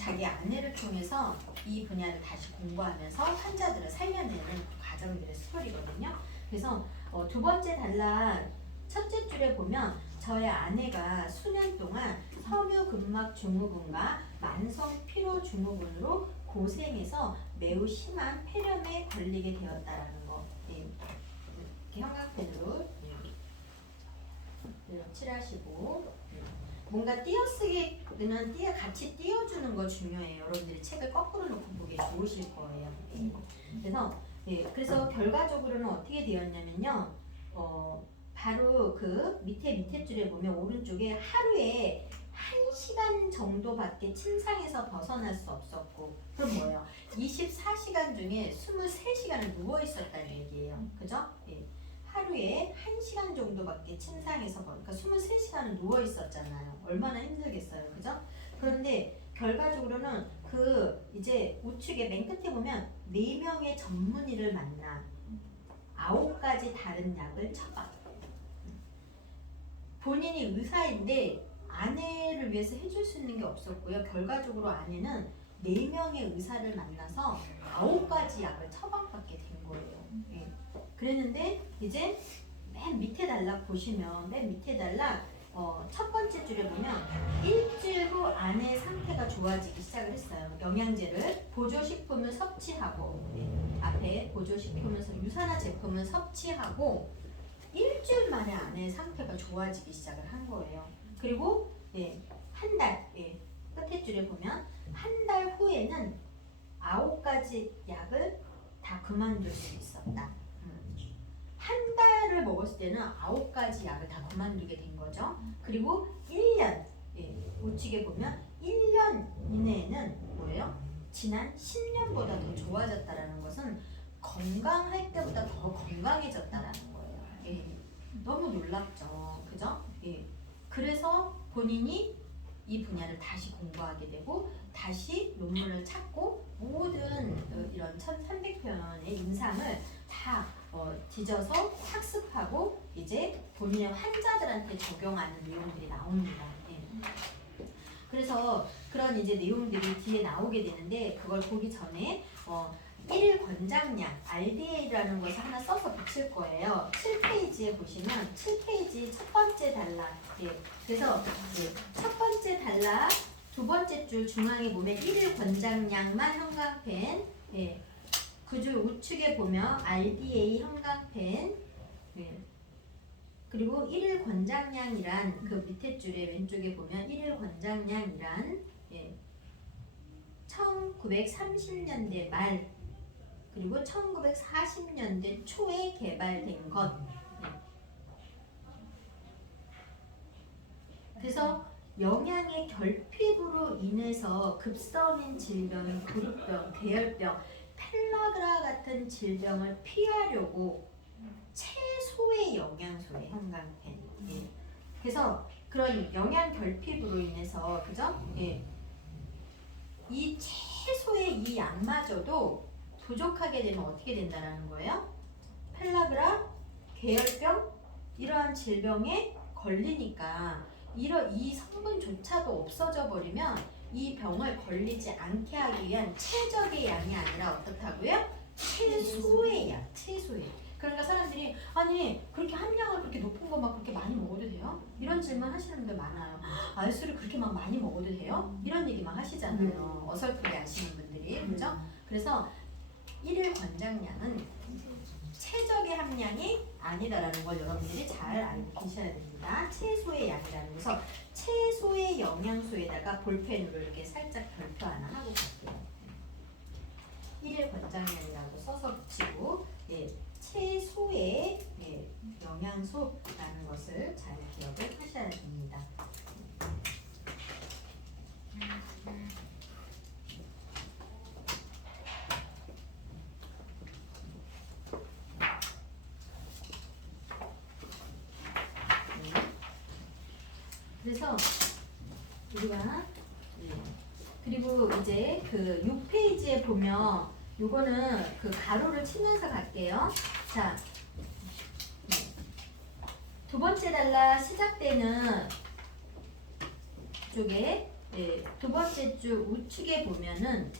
자기 아내를 통해서 이 분야를 다시 공부하면서 환자들을 살려내는 과정들의 스토리거든요. 그래서 두 번째 단락 첫째 줄에 보면 저의 아내가 수년 동안 섬유근막 증후군과 만성 피로 증후군으로 고생해서 매우 심한 폐렴에 걸리게 되었다라는 거. 이렇게 형광펜으로 칠하시고 뭔가 띄어쓰기는 같이 띄워주는 거 중요해요. 여러분들이 책을 거꾸로 놓고 보기 좋으실 거예요. 그래서 결과적으로는 어떻게 되었냐면요. 바로 그 밑에 줄에 보면 오른쪽에 하루에 1시간 정도밖에 침상에서 벗어날 수 없었고 그럼 뭐예요? 24시간 중에 23시간을 누워 있었다는 얘기예요. 그죠? 하루에 1시간 정도밖에 침상에서 그러니까 23시간을 누워 있었잖아요. 얼마나 힘들겠어요. 그죠? 그런데 결과적으로는 이제 우측에 맨 끝에 보면 4명의 전문의를 만나 9가지 다른 약을 처방. 본인이 의사인데 아내를 위해서 해줄 수 있는 게 없었고요. 결과적으로 아내는 4명의 의사를 만나서 9가지 약을 처방받게 된 거예요. 예. 그랬는데 이제 맨 밑에 단락 보시면 맨 밑에 단락 첫 번째 줄에 보면 일주일 후 아내의 상태가 좋아지기 시작을 했어요. 영양제를 보조식품을 섭취하고 앞에 보조식품을 유산화 제품을 섭취하고 일주일 만에 아내의 상태가 좋아지기 시작을 한 거예요. 그리고 한 달, 끝에 줄에 보면 한 달 후에는 9가지 약을 다 그만둘 수 있었다. 한 달을 먹었을 때는 9가지 약을 다 그만두게 된 거죠. 그리고 1년, 우측에 보면 1년 이내에는 뭐예요? 지난 10년보다 더 좋아졌다라는 것은 건강할 때보다 더 건강해졌다라는 거예요. 너무 놀랍죠, 그죠? 그래서 본인이 이 분야를 다시 공부하게 되고 다시 논문을 찾고 모든 이런 1300편의 임상을 다 뒤져서 학습하고 이제 본인의 환자들한테 적용하는 내용들이 나옵니다. 그래서 그런 이제 내용들이 뒤에 나오게 되는데 그걸 보기 전에 1일 권장량 RDA라는 것을 하나 써서 붙일 거예요. 7페이지에 보시면 7페이지 첫 번째 단락. 그래서 첫 번째 단락 두 번째 줄 중앙에 보면 1일 권장량만 형광펜. 그 줄 우측에 보면 RDA 형광펜. 그리고 1일 권장량이란 그 밑에 줄에 왼쪽에 보면 1일 권장량이란 1930년대 말 그리고 1940년대 초에 개발된 것. 그래서 영양의 결핍으로 인해서 급성인 질병인 구루병, 괴혈병, 펠라그라 같은 질병을 피하려고 최소의 영양소의 형광펜. 그래서 그런 영양 결핍으로 인해서 그죠? 이 최소의 이 양마저도 부족하게 되면 어떻게 된다라는 거예요? 펠라그라, 괴혈병 이러한 질병에 걸리니까 이 성분조차도 없어져 버리면 이 병을 걸리지 않게 하기 위한 최적의 양이 아니라 어떻다고요? 최소의 양, 최소의. 그러니까 사람들이 아니 그렇게 함량을 그렇게 높은 것만 그렇게 많이 먹어도 돼요? 이런 질문 하시는 분들 많아요. 알수를 그렇게 막 많이 먹어도 돼요? 이런 얘기 막 하시잖아요. 어설프게 하시는 분들이 그죠? 그래서 1일 권장량은 최적의 함량이 아니다라는 걸 여러분들이 잘 알고 계셔야 됩니다. 최소의 양이라는 것은 최소의 영양소에다가 볼펜으로 이렇게 살짝 별표 하나 하고 갈게요. 1일 권장량이라고 써서 붙이고 최소의 영양소라는 것을 잘 기억을 하셔야 됩니다. 그래서 우리가 그리고 이제 그 6페이지에 보면 요거는 그 가로를 치면서 갈게요. 자, 두 번째 단락 시작되는 쪽에 두 번째 줄 우측에 보면은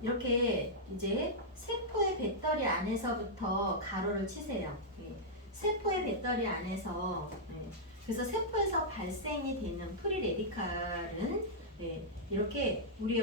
이렇게 이제 세포의 배터리 안에서부터 가로를 치세요. 세포의 배터리 안에서 그래서 세포에서 발생이 되는 프리 레디칼은 이렇게 우리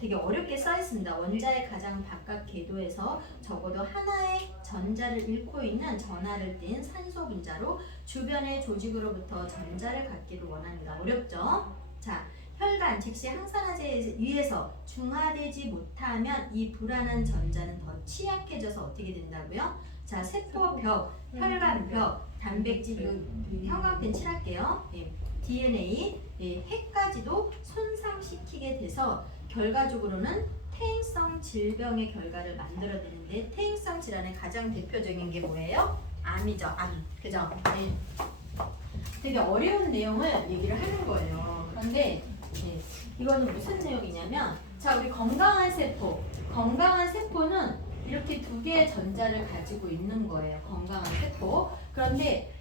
되게 어렵게 써 있습니다. 원자의 가장 바깥 궤도에서 적어도 하나의 전자를 잃고 있는 전하를 띤 산소 분자로 주변의 조직으로부터 전자를 갖기를 원합니다. 어렵죠? 자, 혈관 즉시 항산화제에 의해서 중화되지 못하면 이 불안한 전자는 더 취약해져서 어떻게 된다고요? 자, 세포벽, 혈관벽, 단백질, 형광펜 칠할게요. DNA, 핵까지도 손상시키게 돼서 결과적으로는 퇴행성 질병의 결과를 만들어내는데 태행성 질환의 가장 대표적인 게 뭐예요? 암이죠. 암. 그죠? 되게 어려운 내용을 얘기를 하는 거예요. 그런데 이거는 무슨 내용이냐면 자, 우리 건강한 세포는 이렇게 두 개의 전자를 가지고 있는 거예요. 건강한 세포. 그런데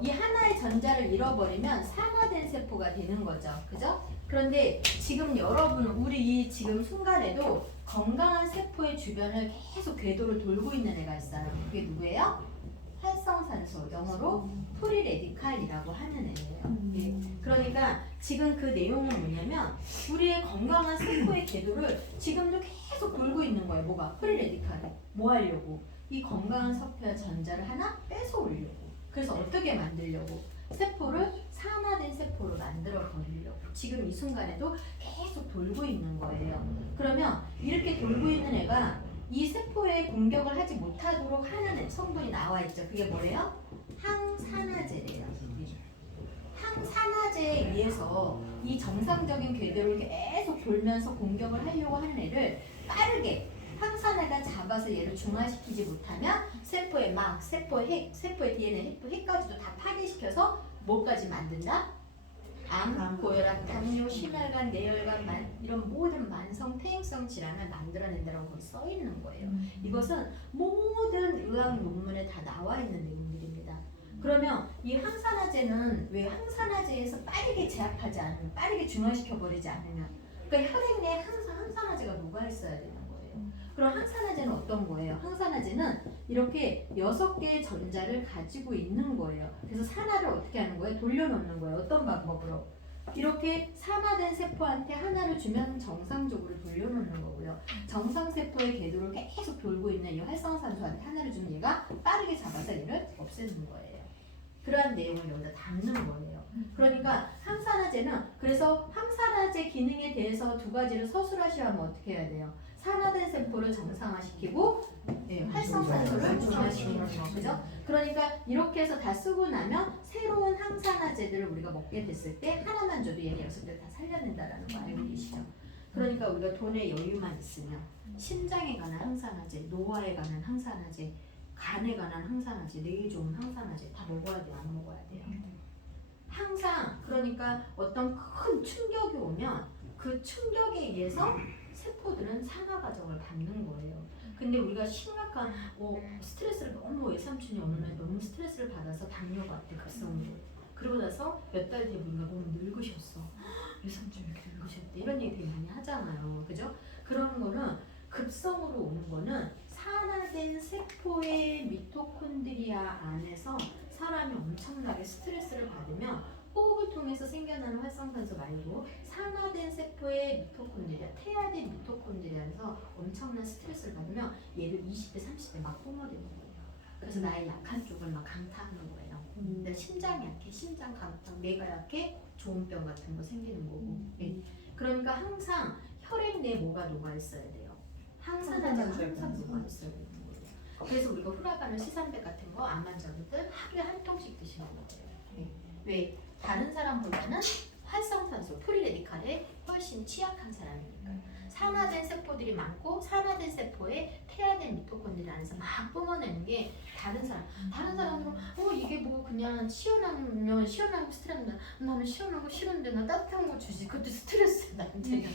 이 하나의 전자를 잃어버리면 산화 산화된 세포가 되는 거죠. 그죠? 그런데 지금 여러분 우리 이 지금 순간에도 건강한 세포의 주변을 계속 궤도를 돌고 있는 애가 있어요. 그게 누구예요? 활성산소, 영어로 프리 레디칼이라고 하는 애예요. 예. 그러니까 지금 그 내용은 뭐냐면 우리의 건강한 세포의 궤도를 지금도 계속 돌고 있는 거예요. 뭐가? 프리 레디칼이. 뭐 하려고? 이 건강한 세포의 전자를 하나 뺏어오려고. 그래서 어떻게 만들려고? 세포를 산화된 세포로 만들어 버리려고. 지금 이 순간에도 계속 돌고 있는 거예요. 그러면 이렇게 돌고 있는 애가 이 세포에 공격을 하지 못하도록 하는 성분이 나와 있죠. 그게 뭐래요? 항산화제래요. 항산화제에 의해서 이 정상적인 궤도를 계속 돌면서 공격을 하려고 하는 애를 빠르게 항산화가 잡아서 얘를 중화시키지 못하면 세포의 막, 세포의 핵, 세포의 DNA, 핵까지도 다 파괴시켜서 뭐까지 만든다? 암, 고혈압, 당뇨, 심혈관, 뇌혈관, 이런 모든 만성 퇴행성 질환을 만들어낸다고 거기 써 있는 거예요. 이것은 모든 의학 논문에 다 나와 있는 내용들입니다. 그러면 이 항산화제는 왜 항산화제에서 빠르게 제압하지 않으면, 빠르게 중화시켜 버리지 않으면, 그러니까 혈액 내에 항상 항산화제가 녹아 있어야 되는 거예요. 그럼 항산화제는 어떤 거예요? 항산화제는 이렇게 6개의 전자를 가지고 있는 거예요. 그래서 산화를 어떻게 하는 거예요? 돌려놓는 거예요. 어떤 방법으로? 이렇게 산화된 세포한테 하나를 주면 정상적으로 돌려놓는 거고요. 정상 세포의 궤도를 계속 돌고 있는 이 활성산소한테 하나를 주면 얘가 빠르게 잡아서 얘를 없애는 거예요. 그러한 내용을 여기다 담는 거예요. 그러니까 항산화제는, 그래서 항산화제 기능에 대해서 두 가지를 서술하시려면 어떻게 해야 돼요? 산화된 세포를 정상화시키고 활성산소를 중화시키는 거, 그죠? 그러니까 이렇게 해서 다 쓰고 나면 새로운 항산화제들을 우리가 먹게 됐을 때 하나만 줘도 얘네 6개를 다 살려낸다라는 거 알고 계시죠? 그러니까 우리가 돈의 여유만 있으면 심장에 관한 항산화제, 노화에 관한 항산화제, 간에 관한 항산화제, 뇌에 좋은 항산화제 다 먹어야 돼요? 안 먹어야 돼요? 항상 그러니까 어떤 큰 충격이 오면 그 충격에 의해서 세포들은 산화 과정을 밟는 거예요. 근데 우리가 심각한 스트레스를 너무 외삼촌이 어느 날 너무 스트레스를 받아서 당뇨가 왔대 급성으로. 그러고 나서 몇 달 뒤에 우리가 너무 늙으셨어. 외삼촌이 이렇게 늙으셨대. 이런 얘기 되게 많이 하잖아요. 그죠? 그런 거는 급성으로 오는 거는 산화된 세포의 미토콘드리아 안에서 사람이 엄청나게 스트레스를 받으면 호흡을 통해서 생겨나는 활성산소 말고 산화된 세포의 미토콘드리아, 태아된 미토콘드리아에서 엄청난 스트레스를 받으면 얘를 20대, 30대 막 뿜어대는 거예요. 그래서 나의 약한 쪽을 막 강타하는 거예요. 근데 심장이 약해, 심장 강타, 뇌가 약해, 조현병 같은 거 생기는 거고. 예. 그러니까 항상 혈액 내에 뭐가 녹아 있어야 돼요? 항산화제가 항상 녹아 있어야 되는 거예요. 그래서 우리가 후라바나 시산백 같은 거 암 환자분들 하루에 한 통씩 드시는 거예요. 예. 왜? 다른 사람보다는 활성산소, 프리레디칼에 훨씬 취약한 사람이니까. 산화된 세포들이 많고 산화된 세포에 태아된 미토콘드리아 안에서 막 뿜어내는 게 다른 사람들은 이게 뭐 그냥 시원하면 시원하고 스트레스 나는 시원한 거 싫은데 나 따뜻한 거 주지 그것도 스트레스야 나한테.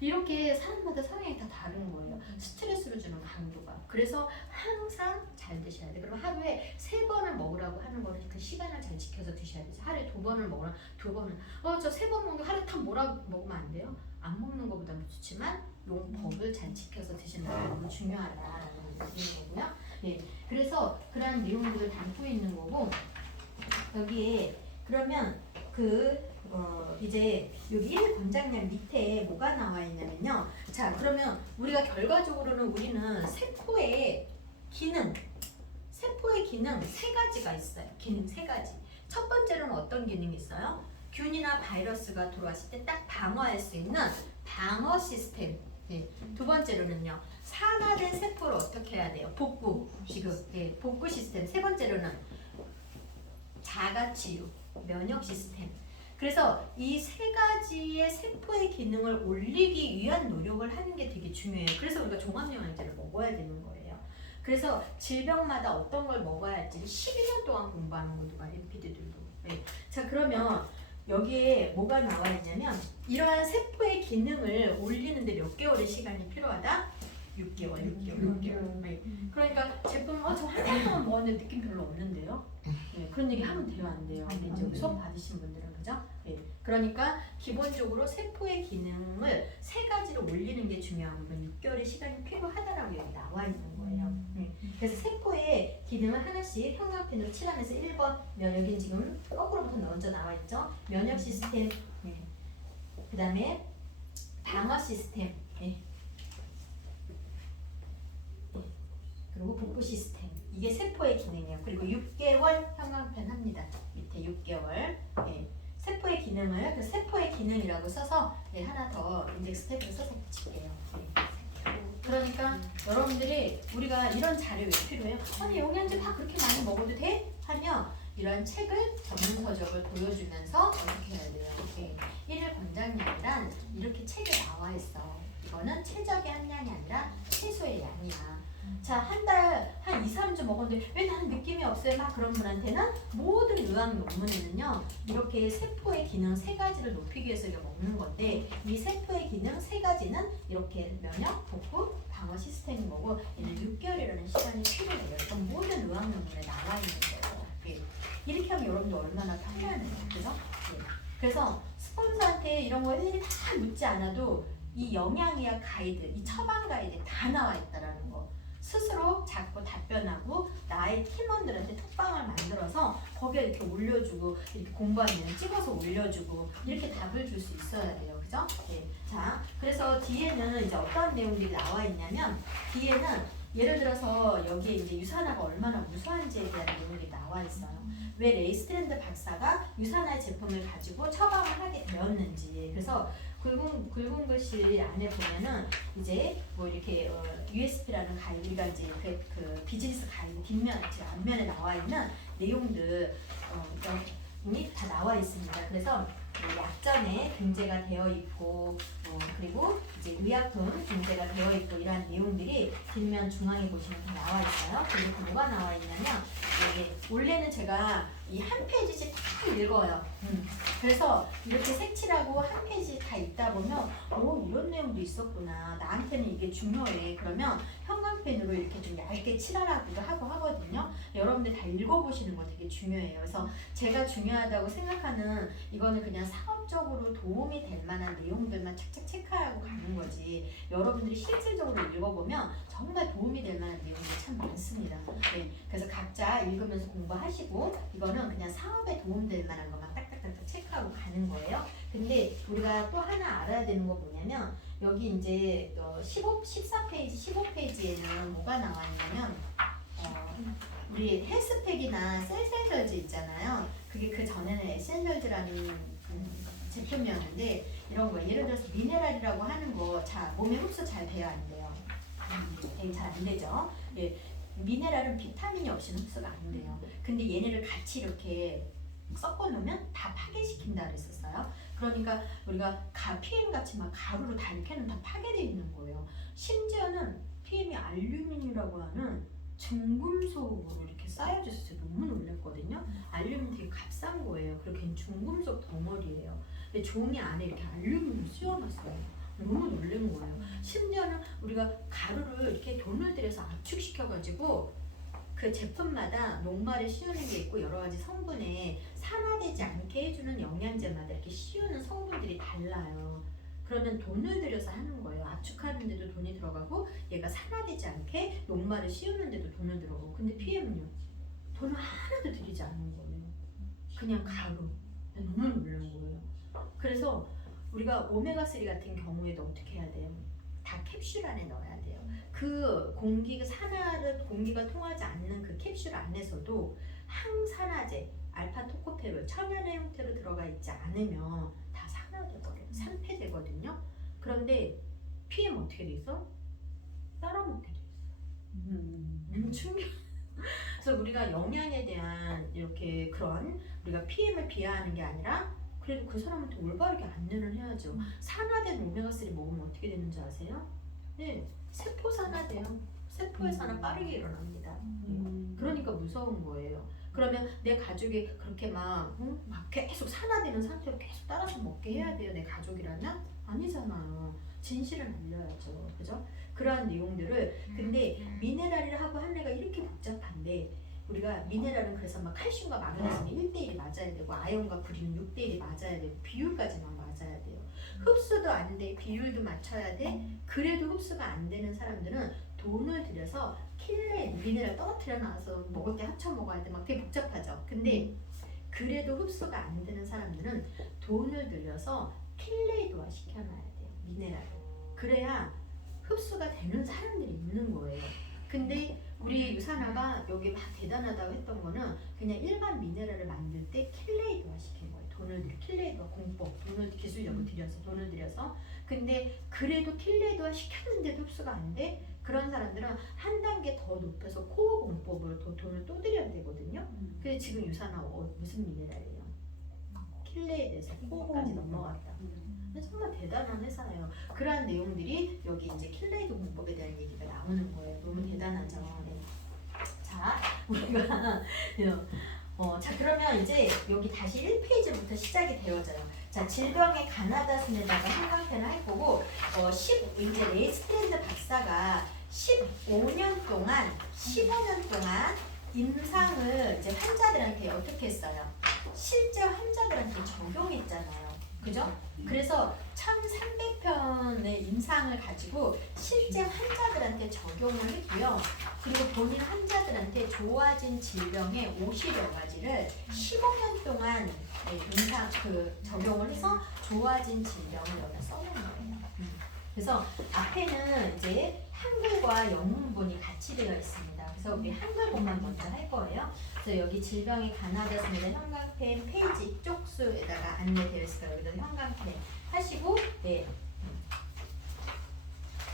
이렇게 사람마다 성향이 다 다른 거예요. 스트레스를 주는 강도가. 그래서 항상 잘 드셔야 돼. 그럼 하루에 3번을 먹으라고 하는 거는 그 시간을 잘 지켜서 드셔야 되죠. 하루에 2번을 먹으라 2번은 저 3번 먹는 거 하루에 다 먹으면 안 돼요? 안 먹는 것보다는 좋지만 용법을 잘 지켜서 드시는 게 너무 중요하다라는 거고요. 예, 그래서 그런 내용들을 담고 있는 거고 여기에 그러면 이제 여기 1 권장량 밑에 뭐가 나와 있냐면요. 자, 그러면 우리가 결과적으로는 우리는 세포의 기능 3가지가 있어요. 기능 3가지. 첫 번째로는 어떤 기능이 있어요? 균이나 바이러스가 들어왔을 때 딱 방어할 수 있는 방어 시스템. 예. 두 번째로는요. 산화된 세포를 어떻게 해야 돼요? 복구. 지금 복구 시스템. 세 번째로는 자가치유, 면역 시스템. 그래서 이 3가지의 세포의 기능을 올리기 위한 노력을 하는 게 되게 중요해요. 그래서 우리가 종합영양제를 먹어야 되는 거예요. 그래서 질병마다 어떤 걸 먹어야 할지 12년 동안 공부하는 것도 많이 MP들도. 네. 자, 그러면 여기에 뭐가 나와 있냐면 이러한 세포의 기능을 올리는데 몇 개월의 시간이 필요하다? 6개월. 네. 그러니까 제품 저 한 달 동안 먹었는데 느낌 별로 없는데요? 네, 그런 얘기 하면 돼요, 안 돼요? 근데 이제 수업 받으신 분들은 그죠? 그러니까 기본적으로 세포의 기능을 3가지로 올리는 게 중요하고 6개월의 시간이 필요하다라고 여기 나와 있는 거예요. 그래서 세포의 기능을 하나씩 형광펜으로 칠하면서 1번 면역인 지금 거꾸로부터 먼저 나와 있죠. 면역 시스템, 그 다음에 방어 시스템, 그리고 복구 시스템. 이게 세포의 기능이에요. 그리고 6개월 형광펜 합니다. 밑에 6개월. 세포의 기능을 그 세포의 기능이라고 써서 하나 더 인덱스 탭을 써서 붙일게요. 그러니까 여러분들이 우리가 이런 자료 왜 필요해요? 아니 영양제 다 그렇게 많이 먹어도 돼? 하면 이런 책을 전문 서적을 보여주면서 어떻게 해야 돼요? 이렇게 1일 권장량이란 이렇게 책에 나와 있어. 이거는 최적의 함량이 아니라 최소의 양이야. 자, 한 달 한 2, 3주 먹었는데 왜 나는 느낌이 없어요? 막 그런 분한테는 모든 의학 논문에는요 이렇게 세포의 기능 3가지를 높이기 위해서 이렇게 먹는 건데 이 세포의 기능 3가지는 이렇게 면역, 복구, 방어 시스템인 거고 얘는 6개월이라는 시간이 필요해요. 이건 모든 의학 논문에 나와 있는 거예요. 이렇게 하면 여러분들 얼마나 편리하네요. 그죠? 그래서 스폰서한테 이런 거 일일이 다 묻지 않아도 이 영양의학 가이드, 이 처방 가이드에 다 나와 있다라는 거. 스스로 자꾸 답변하고 나의 팀원들한테 톡방을 만들어서 거기에 이렇게 올려주고 이렇게 공부하면 찍어서 올려주고 이렇게 답을 줄 수 있어야 돼요. 그죠? 자, 그래서 뒤에는 이제 어떤 내용들이 나와 있냐면 뒤에는 예를 들어서 여기에 이제 유산화가 얼마나 무수한지에 대한 내용이 나와 있어요. 왜 레이스트랜드 박사가 유산화 제품을 가지고 처방을 하게 되었는지. 그래서 굵은 글씨 안에 보면은 이제 뭐 이렇게 USP라는 가이드가 이제 그 비즈니스 가이드 뒷면, 앞면에 나와 있는 내용들 이 다 나와 있습니다. 그래서 약전에 등재가 되어 있고 그리고 이제 의약품 등재가 되어 있고 이러한 내용들이 뒷면 중앙에 보시면 다 나와 있어요. 그리고 뭐가 나와 있냐면 원래는 제가 이 한 페이지씩 다 읽어요. 그래서 이렇게 색칠하고 한 페이지 다 읽다 보면 이런 내용도 있었구나. 나한테는 이게 중요해. 그러면 형광펜으로 이렇게 좀 얇게 칠하라고도 하고 하거든요. 여러분들 다 읽어보시는 거 되게 중요해요. 그래서 제가 중요하다고 생각하는 이거는 그냥 사업적으로 도움이 될 만한 내용들만 착착 체크하고 가는 거지. 여러분들이 실질적으로 읽어보면 정말 도움이 될 만한 내용들이 참 많습니다. 그래서 각자 읽으면서 공부하시고 이거는 그냥 사업에 도움될 만한 것만 딱딱딱딱 체크하고 가는 거예요. 근데 우리가 또 하나 알아야 되는 거 뭐냐면 여기 이제 14페이지, 15페이지에는 뭐가 나와 있냐면 우리 헬스팩이나 셀셀절즈 있잖아요. 그게 그 전에는 에센셜즈라는 제품이었는데 이런 거 예를 들어서 미네랄이라고 하는 거 몸에 흡수 잘 돼요, 안 돼요? 잘 안 되죠. 미네랄은 비타민이 없이는 흡수가 안 돼요. 근데 얘네를 같이 이렇게 섞어 놓으면 다 파괴시킨다 그랬었어요. 그러니까 우리가 PM 같이 막 가루로 다 이렇게 하면 다 파괴되어 있는 거예요. 심지어는 PM이 알루미늄이라고 하는 중금속으로 이렇게 쌓여져 있어서 너무 놀랐거든요. 알루미늄 되게 값싼 거예요. 그리고 걔는 중금속 덩어리예요. 근데 종이 안에 이렇게 알루미늄을 씌워놨어요. 너무 놀란 거예요. 심지어는 우리가 가루를 이렇게 돈을 들여서 압축시켜가지고 그 제품마다 녹말을 씌우는 게 있고 여러 가지 성분에 산화되지 않게 해주는 영양제마다 이렇게 씌우는 성분들이 달라요. 그러면 돈을 들여서 하는 거예요. 압축하는데도 돈이 들어가고 얘가 산화되지 않게 녹말을 씌우는데도 돈을 들어가고. 근데 PM은요? 돈을 하나도 들이지 않는 거예요. 그냥 가루. 너무 놀란 거예요. 그래서 우리가 오메가3 같은 경우에도 어떻게 해야 돼요? 다 캡슐 안에 넣어야 돼요. 그 공기가 통하지 않는 그 캡슐 안에서도 항산화제, 알파토코페롤, 천연의 형태로 들어가 있지 않으면 다 산화돼버려요. 산패되거든요. 그런데 PM 어떻게 돼 있어? 따라먹게 돼 있어. 충격. 그래서 우리가 영양에 대한 이렇게 그런 우리가 PM을 비하하는 게 아니라 그래도 그 사람한테 올바르게 안내를 해야죠. 산화된 오메가3 먹으면 어떻게 되는지 아세요? 네, 세포 산화돼요. 세포의 산화 빠르게 일어납니다. 그러니까 무서운 거예요. 그러면 내 가족이 그렇게 막 계속 산화되는 상태로 계속 따라서 먹게 해야 돼요. 내 가족이라면? 아니잖아요. 진실을 알려야죠. 그죠? 그러한 내용들을 근데 미네랄이라 하고 한 애가 이렇게 복잡한데 우리가 미네랄은 그래서 막 칼슘과 마그네슘이 1대1이 맞아야 되고 아연과 구리는 6대1이 맞아야 되고 비율까지만 맞아야 돼요. 흡수도 안 돼, 비율도 맞춰야 돼. 그래도 흡수가 안 되는 사람들은 돈을 들여서 킬레 미네랄 떨어뜨려 놔서 먹을 때 합쳐 먹어야 돼. 막 되게 복잡하죠. 근데 그래도 흡수가 안 되는 사람들은 돈을 들여서 킬레이드화 시켜놔야 돼요. 미네랄을. 그래야 흡수가 되는 사람들이 있는 거예요. 근데 우리 유산화가 여기 막 대단하다고 했던 거는 그냥 일반 미네랄을 만들 때 킬레이드화 시킨 거예요. 돈을 들여 킬레이드화 공법, 돈을 기술력을 들여서 돈을 들여서. 근데 그래도 킬레이드화 시켰는데도 흡수가 안 돼? 그런 사람들은 한 단계 더 높여서 코어 공법으로 더 돈을 또 들여야 되거든요. 근데 지금 유산화 무슨 미네랄이에요? 킬레이드에서 코어까지 넘어갔다. 정말 대단한 회사예요. 그러한 내용들이 여기 이제 킬레이드 공법에 대한 얘기가 나오는 거예요. 너무 대단하죠. 네. 자, 우리가 자 그러면 이제 여기 다시 1페이지부터 시작이 되어져요. 자, 질병의 가나다 순에다가 형광펜을 할 거고, 이제 레이스트랜드 박사가 15년 동안 임상을 이제 환자들한테 어떻게 했어요? 실제 환자들한테 적용했잖아요. 그죠? 그래서 1300편의 임상을 가지고 실제 환자들한테 적용을 했고요. 그리고 본인 환자들한테 좋아진 질병의 50여 가지를 15년 동안 적용을 해서 좋아진 질병을 여기다 써놓은 거예요. 그래서 앞에는 이제 한글과 영문본이 같이 되어 있습니다. 그래서 우리 한글본만 먼저 할 거예요. 그래서 여기 질병이 가나다순에다 형광펜 페이지 쪽수에다가 안내되어 있어요. 여기다 형광펜 하시고, 네.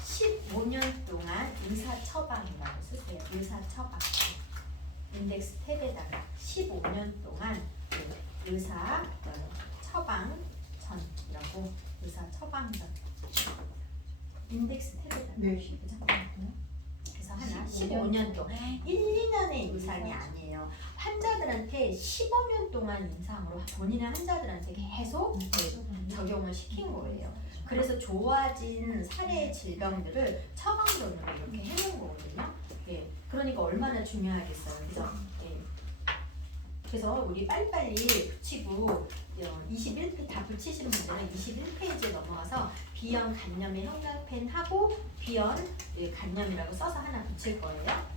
15년 동안 의사 처방이라고 쓰세요. 의사 처방. 인덱스 탭에다가 15년 동안 의사 처방 전이라고 의사 처방 전. 인덱스 탭에다가. 네. 그래서 하나 15년 동안 1, 2년의 임상이 아니에요. 환자들한테 15년 동안 임상으로 본인의 환자들한테 계속 적용을 시킨 거예요. 그래서 좋아진 사례 질병들을 처방전으로 이렇게 해놓은 거거든요. 예, 그러니까 얼마나 중요하겠어요, 그죠? 예. 그래서 우리 빨리빨리 붙이고 21페이지 다 붙이시는 분들은 21페이지에 넘어가서 비형 간염의 형광펜 하고 비형 간염이라고 써서 하나 붙일 거예요.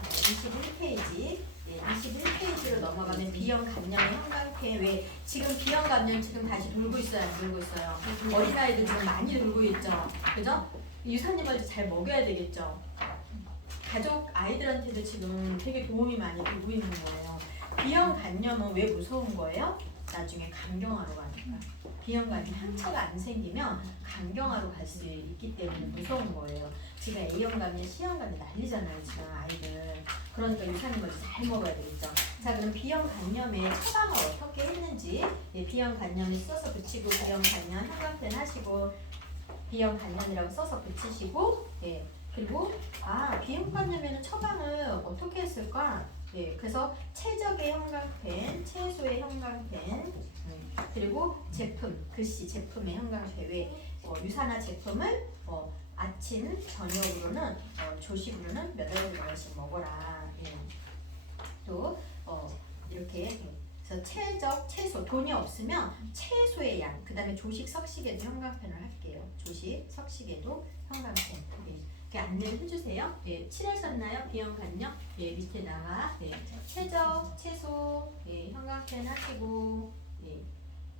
21페이지. 21페이지로 넘어가면 비형 간염의 형광펜. 왜 지금 비형 간염 지금 다시 돌고 있어요, 안 돌고 있어요? 어린아이들 지금 많이 돌고 있죠, 그죠? 유산균을 잘 먹여야 되겠죠. 가족 아이들한테도 지금 되게 도움이 많이 되고 있는 거예요. 비형 간염은 왜 무서운 거예요? 나중에 간경화로 가니까. 비형 간염 상처가 안 생기면 간경화로 갈 수 있기 때문에 무서운 거예요. 지금 A형 간염, C형 간염 난리잖아요, 지금 아이들. 그러니까 유산균을 잘 먹어야 되겠죠. 자, 그럼 비형 간염의 처방을 어떻게 했는지, 비형 간염을 써서 붙이고 비형 간염 형광펜 하시고 비형 간염이라고 써서 붙이시고, 그리고 비형 간염에는 처방을 어떻게 했을까? 그래서 최적의 형광펜, 최소의 형광펜, 그리고 제품, 글씨 제품의 형광펜. 왜 유산화 제품을 아침, 저녁으로는 조식으로는 몇 알씩 먹어라. 또 이렇게 그래서 최적, 최소, 돈이 없으면 최소의 양. 그 다음에 조식, 석식에도 형광펜을 할게요. 조식, 석식에도 형광펜. 이렇게 안내를 해주세요. 칠하셨나요? 비형 간염? 밑에다가 최적, 최소, 형광펜 하시고.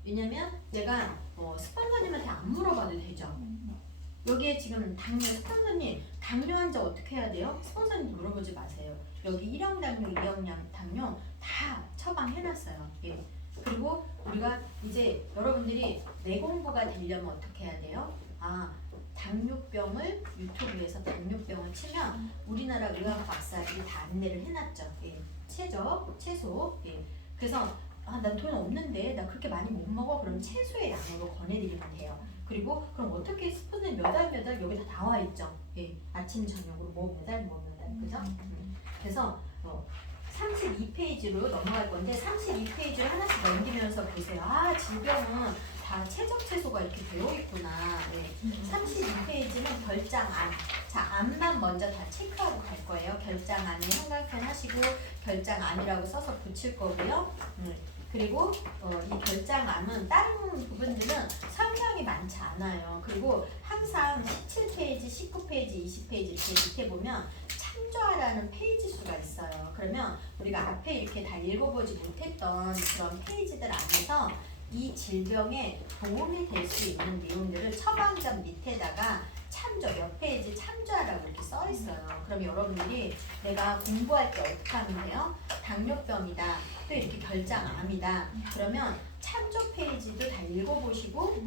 왜냐면 내가 스폰서님한테 안 물어봐도 되죠. 여기에 지금 당뇨 스폰서님 당뇨 환자 어떻게 해야 돼요? 스폰서님 물어보지 마세요. 여기 1형 당뇨, 2형 당뇨 다 처방해놨어요. 그리고 우리가 이제 여러분들이 내공부가 되려면 어떻게 해야 돼요? 당뇨병을 유튜브에서 당뇨병을 치면 우리나라 의학 박사들이 다 안내를 해놨죠. 최적, 최소. 그래서 난 돈 없는데 나 그렇게 많이 못 먹어. 그럼 최소의 양으로 권해드리면 돼요. 그리고 그럼 어떻게 스푼을 몇 알 여기 다 나와 있죠. 아침 저녁으로 뭐 몇 알, 그죠? 그래서 32페이지로 넘어갈 건데 32페이지를 하나씩 넘기면서 보세요. 질병은 다 최적최소가 이렇게 되어 있구나. 네. 32페이지는 결장암. 자, 암만 먼저 다 체크하고 갈 거예요. 결장암이 형광펜 하시고 결장암이라고 써서 붙일 거고요. 그리고 이 결장암은 다른 부분들은 설명이 많지 않아요. 그리고 항상 17페이지, 19페이지, 20페이지 이렇게 밑에 보면 참조하라는 페이지 수가 있어요. 그러면 우리가 앞에 이렇게 다 읽어보지 못했던 그런 페이지들 안에서 이 질병에 도움이 될 수 있는 내용들을 처방전 밑에다가 참조, 몇 페이지 참조하라고 이렇게 써 있어요. 그럼 여러분들이 내가 공부할 때 어떻게 하면 돼요? 당뇨병이다. 또 이렇게 결장암이다. 그러면 참조 페이지도 다 읽어보시고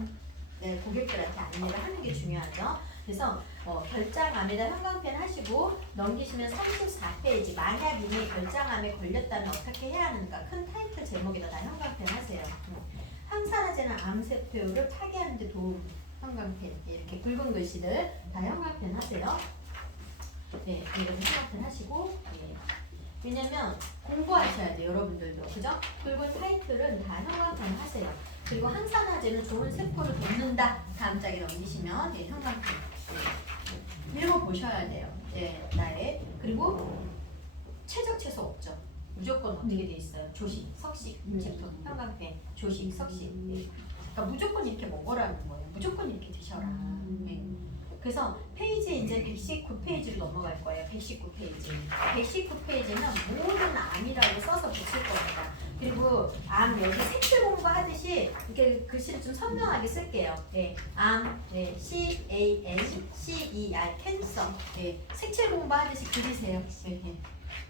네, 고객들한테 안내를 하는 게 중요하죠. 그래서 결장암에다 형광펜 하시고 넘기시면 34페이지 만약 이미 결장암에 걸렸다면 어떻게 해야 하는가 큰 타이틀 제목에다 다 형광펜 하세요. 항산화제는 암세포를 파괴하는 데 도움 형광펜 이렇게 굵은 글씨들 다 형광펜 하세요. 네, 이렇게 형광펜 하시고 왜냐면 공부하셔야 돼요 여러분들도 그죠? 굵은 타이틀은 다 형광펜 하세요. 그리고 항산화제는 좋은 세포를 돕는다 다음 장에 넘기시면 형광펜 읽어보셔야 돼요. 나의 그리고 최적최소 없죠. 무조건 어떻게 돼 있어요? 조식, 석식 제품, 형광펜, 조식, 석식. 그러니까 무조건 이렇게 먹으라는 거예요. 무조건 이렇게 드셔라. 그래서 페이지 이제 119페이지로 넘어갈 거예요. 119페이지. 119페이지는 모든 암이라고 써서 붙일 겁니다. 그리고 암 여기 색칠 공부하듯이 이렇게 글씨를 좀 선명하게 쓸게요. 암, CANCER, 캔서. 색칠 공부하듯이 그리세요.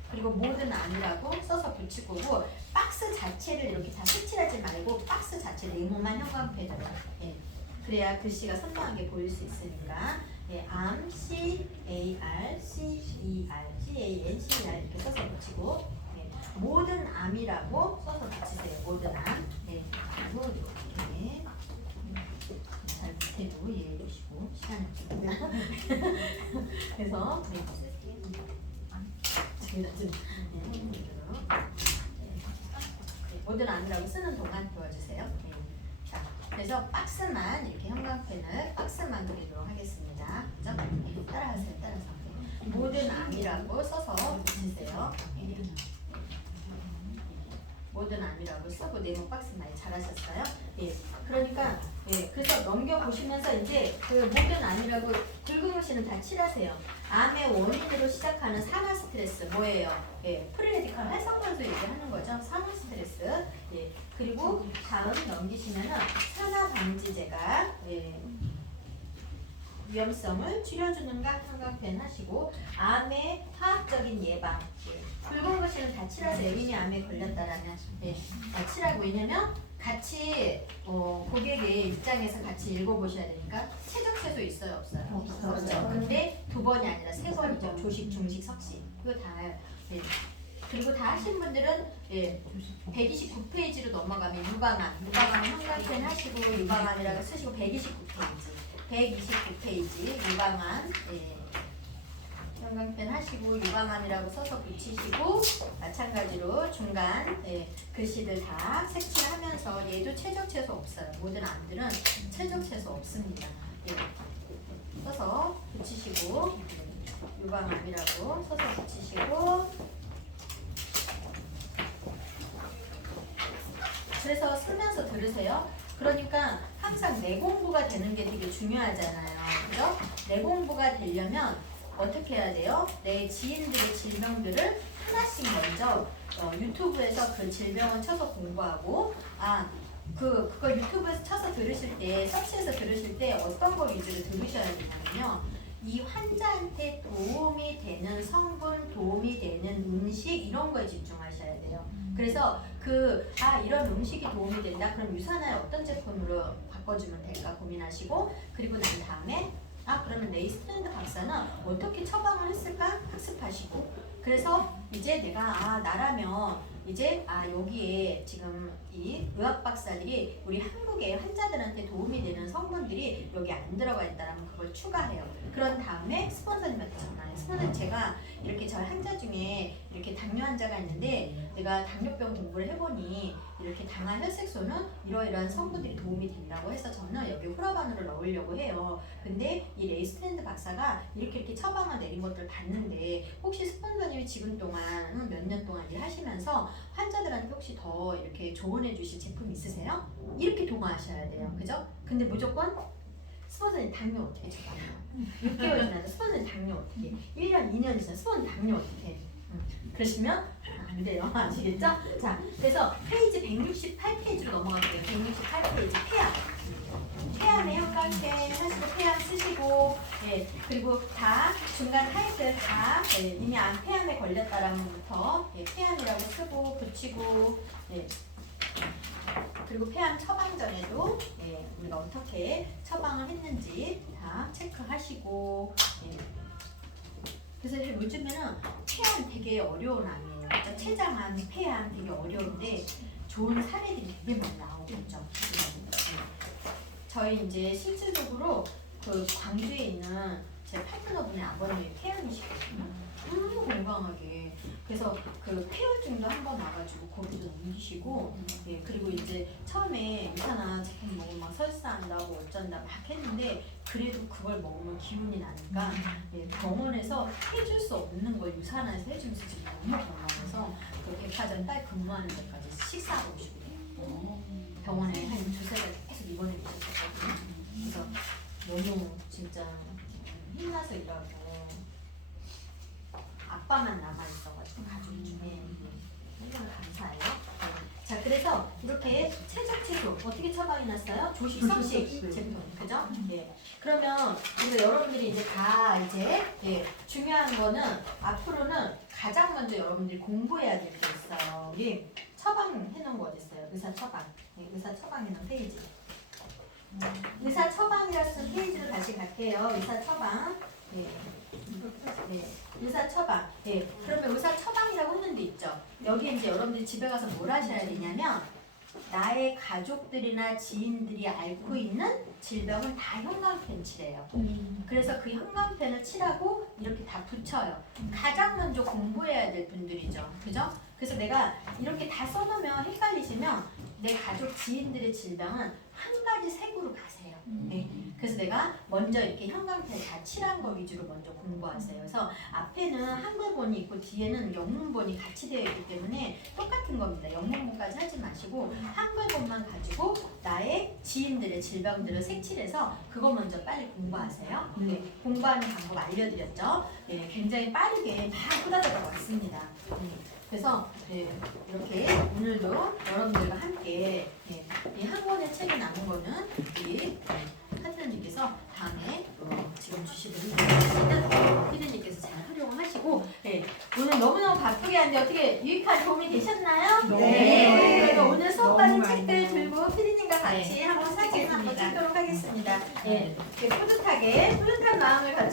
그리고 모든 암이라고 써서 붙일 거고 박스 자체를 이렇게 다 색칠하지 말고 박스 자체 네모만 형광펜으로. 그래야 글씨가 선명하게 보일 수 있으니까 암, CAR, CER, CANCER 이렇게 써서 붙이고 모든 암이라고 써서 붙이세요. 모든 암. 그리고 이렇게 잘 밑에도 이해해 주시고 시간이 없습니다. 그래서 모든 암이라고 쓰는 동안 도와주세요. 그래서 박스만 이렇게 형광펜을 박스만 그리도록 하겠습니다. 그죠? 따라하세요. 따라서 모든 암이라고 써서 붙이세요. 모든 암이라고 쓰고 네모 박스 많이 잘하셨어요. 그러니까 그래서 넘겨보시면서 이제 그 모든 암이라고 굵은 글씨는 다 칠하세요. 암의 원인으로 시작하는 산화 스트레스 뭐예요? 프리레디컬 활성산소 얘기하는 거죠. 산화 스트레스. 그리고 다음 넘기시면은 산화 방지제가 위험성을 줄여주는가 형광펜 하시고 암의 화학적인 예방. 굵은 글씨는 다 칠하세요. 이미 암에 걸렸다라면 다 칠하고 왜냐면 같이 고객의 입장에서 같이 읽어보셔야 되니까 최적최소 있어요 없어요? 없죠. 근데 2번이 아니라 3번이죠. 조식, 중식, 석식 그거 다 그리고 다 하신 분들은 129페이지로 넘어가면 유방암 형광펜 하시고 유방암이라고 쓰시고 129페이지 유방암 형광펜 하시고 유방암이라고 써서 붙이시고 마찬가지로 중간 글씨들 다 색칠하면서 얘도 최적최소 없어요. 모든 암들은 최적최소 없습니다. 써서 붙이시고 유방암이라고 써서 붙이시고 그래서 쓰면서 들으세요. 그러니까 항상 내 공부가 되는 게 되게 중요하잖아요. 그죠? 내 공부가 되려면 어떻게 해야 돼요? 내 지인들의 질병들을 하나씩 먼저 유튜브에서 그 질병을 쳐서 공부하고 그걸 유튜브에서 쳐서 들으실 때 서치해서 들으실 때 어떤 거 위주로 들으셔야 되냐면요. 이 환자한테 도움이 되는 성분, 도움이 되는 음식 이런 거에 집중하셔야 돼요. 그래서 이런 음식이 도움이 된다. 그럼 유산을 어떤 제품으로 바꿔주면 될까 고민하시고 그리고 난 다음에 그러면 네이스트랜드 박사는 어떻게 처방을 했을까 학습하시고 그래서 이제 내가 나라면 이제 여기에 지금 이 의학 박사들이 우리 한국의 환자들한테 도움이 되는 성분들이 여기 안 들어가 있다면 그걸 추가해요. 그런 다음에 스폰서님한테 전화해요. 스폰서님 제가 이렇게 저희 환자 중에 이렇게 당뇨 환자가 있는데 내가 당뇨병 공부를 해보니 이렇게 당한 혈색소는 이러이러한 성분들이 도움이 된다고 해서 저는 여기 후라바누를 넣으려고 해요. 근데 이 레이스트랜드 박사가 이렇게 처방을 내린 것들 봤는데 혹시 스폰서님이 지금 동안 몇 년 동안 일하시면서 환자들한테 혹시 더 이렇게 조언해 주실 제품 있으세요? 이렇게 동화하셔야 돼요. 그죠? 근데 무조건 스폰서님 당뇨 어떻게 처방해요? 6개월 지나서 스폰서님 당뇨 어떻게? 1년, 2년 지나서 스폰서님 당뇨 어떻게? 그러시면 안 돼요. 아시겠죠? 자, 그래서 페이지 168페이지로 넘어갈게요. 168페이지 폐암. 폐암의 형광펜 하시고 폐암 쓰시고, 예, 그리고 다 중간 타입들 다 이미 폐암에 걸렸다라는 분부터 폐암이라고 쓰고 붙이고, 그리고 폐암 처방 전에도 우리가 어떻게 처방을 했는지 다 체크하시고. 그래서 요즘에는 폐암 되게 어려운 암이에요. 그러니까 췌장암, 폐암 되게 어려운데 좋은 사례들이 되게 많이 나오고 있죠. 저희 이제 실질적으로 그 광주에 있는 제 파트너분의 아버님이 폐암이시거든요. 너무 건강하게. 그래서 그 폐혈증도 한번 와가지고 거기도 옮기시고, 그리고 이제 처음에 유산화 제품 먹으면 막 설사한다고 어쩐다 막 했는데 그래도 그걸 먹으면 기운이 나니까 병원에서 해줄 수 없는 걸 유산화해서 해주면서 지금 너무 건강해서 그 백화점 딸 근무하는 데까지 식사하고 오시고 병원에 한 두세 달 계속 입원해 계셨거든요. 그래서 너무 진짜 힘나서 일하고 아빠만 남아있어가지고 가족 중에 너무 감사해요. 자, 그래서 이렇게 최적체조 어떻게 처방이 났어요? 조시성식 제품, 그죠? 그러면 우리 여러분들이 이제 다 이제 중요한 거는 앞으로는 가장 먼저 여러분들이 공부해야 될 게 있어요. 우리 처방 해놓은 거 어디 있어요? 의사 처방. 의사 처방 해놓은 페이지. 의사 처방이라 쓴 페이지로 다시 갈게요. 의사 처방. 의사 처방. 그러면 의사 처방이라고 했는 데 있죠. 여기 이제 여러분들이 집에 가서 뭘 하셔야 되냐면 나의 가족들이나 지인들이 앓고 있는 질병을 다 형광펜 칠해요. 그래서 그 형광펜을 칠하고 이렇게 다 붙여요. 가장 먼저 공부해야 될 분들이죠. 그죠? 그래서 내가 이렇게 다 써놓으면 헷갈리시면 내 가족 지인들의 질병은 한 가지 색으로 가세요. 그래서 내가 먼저 이렇게 형광펜 다 칠한 거 위주로 먼저 공부하세요. 그래서 앞에는 한글본이 있고 뒤에는 영문본이 같이 되어 있기 때문에 똑같은 겁니다. 영문본까지 하지 마시고 한글본만 가지고 나의 지인들의 질병들을 색칠해서 그거 먼저 빨리 공부하세요. 공부하는 방법 알려드렸죠. 굉장히 빠르게 막 후다닥 왔습니다. 그래서 이렇게 오늘도 여러분들과 함께 이 한 권의 책이 남은 거는 우리 하트님께서 다음에 지금 주시는 피디님께서 잘 활용하시고 오늘 너무너무 바쁘게 하는데 어떻게 유익한 도움이 되셨나요? 네. 그래서 오늘 수업 받은 너무 많이 책들 들고 피디님과 같이 한번 사진 한번 찍도록 하겠습니다. 뿌듯한 마음을 가지고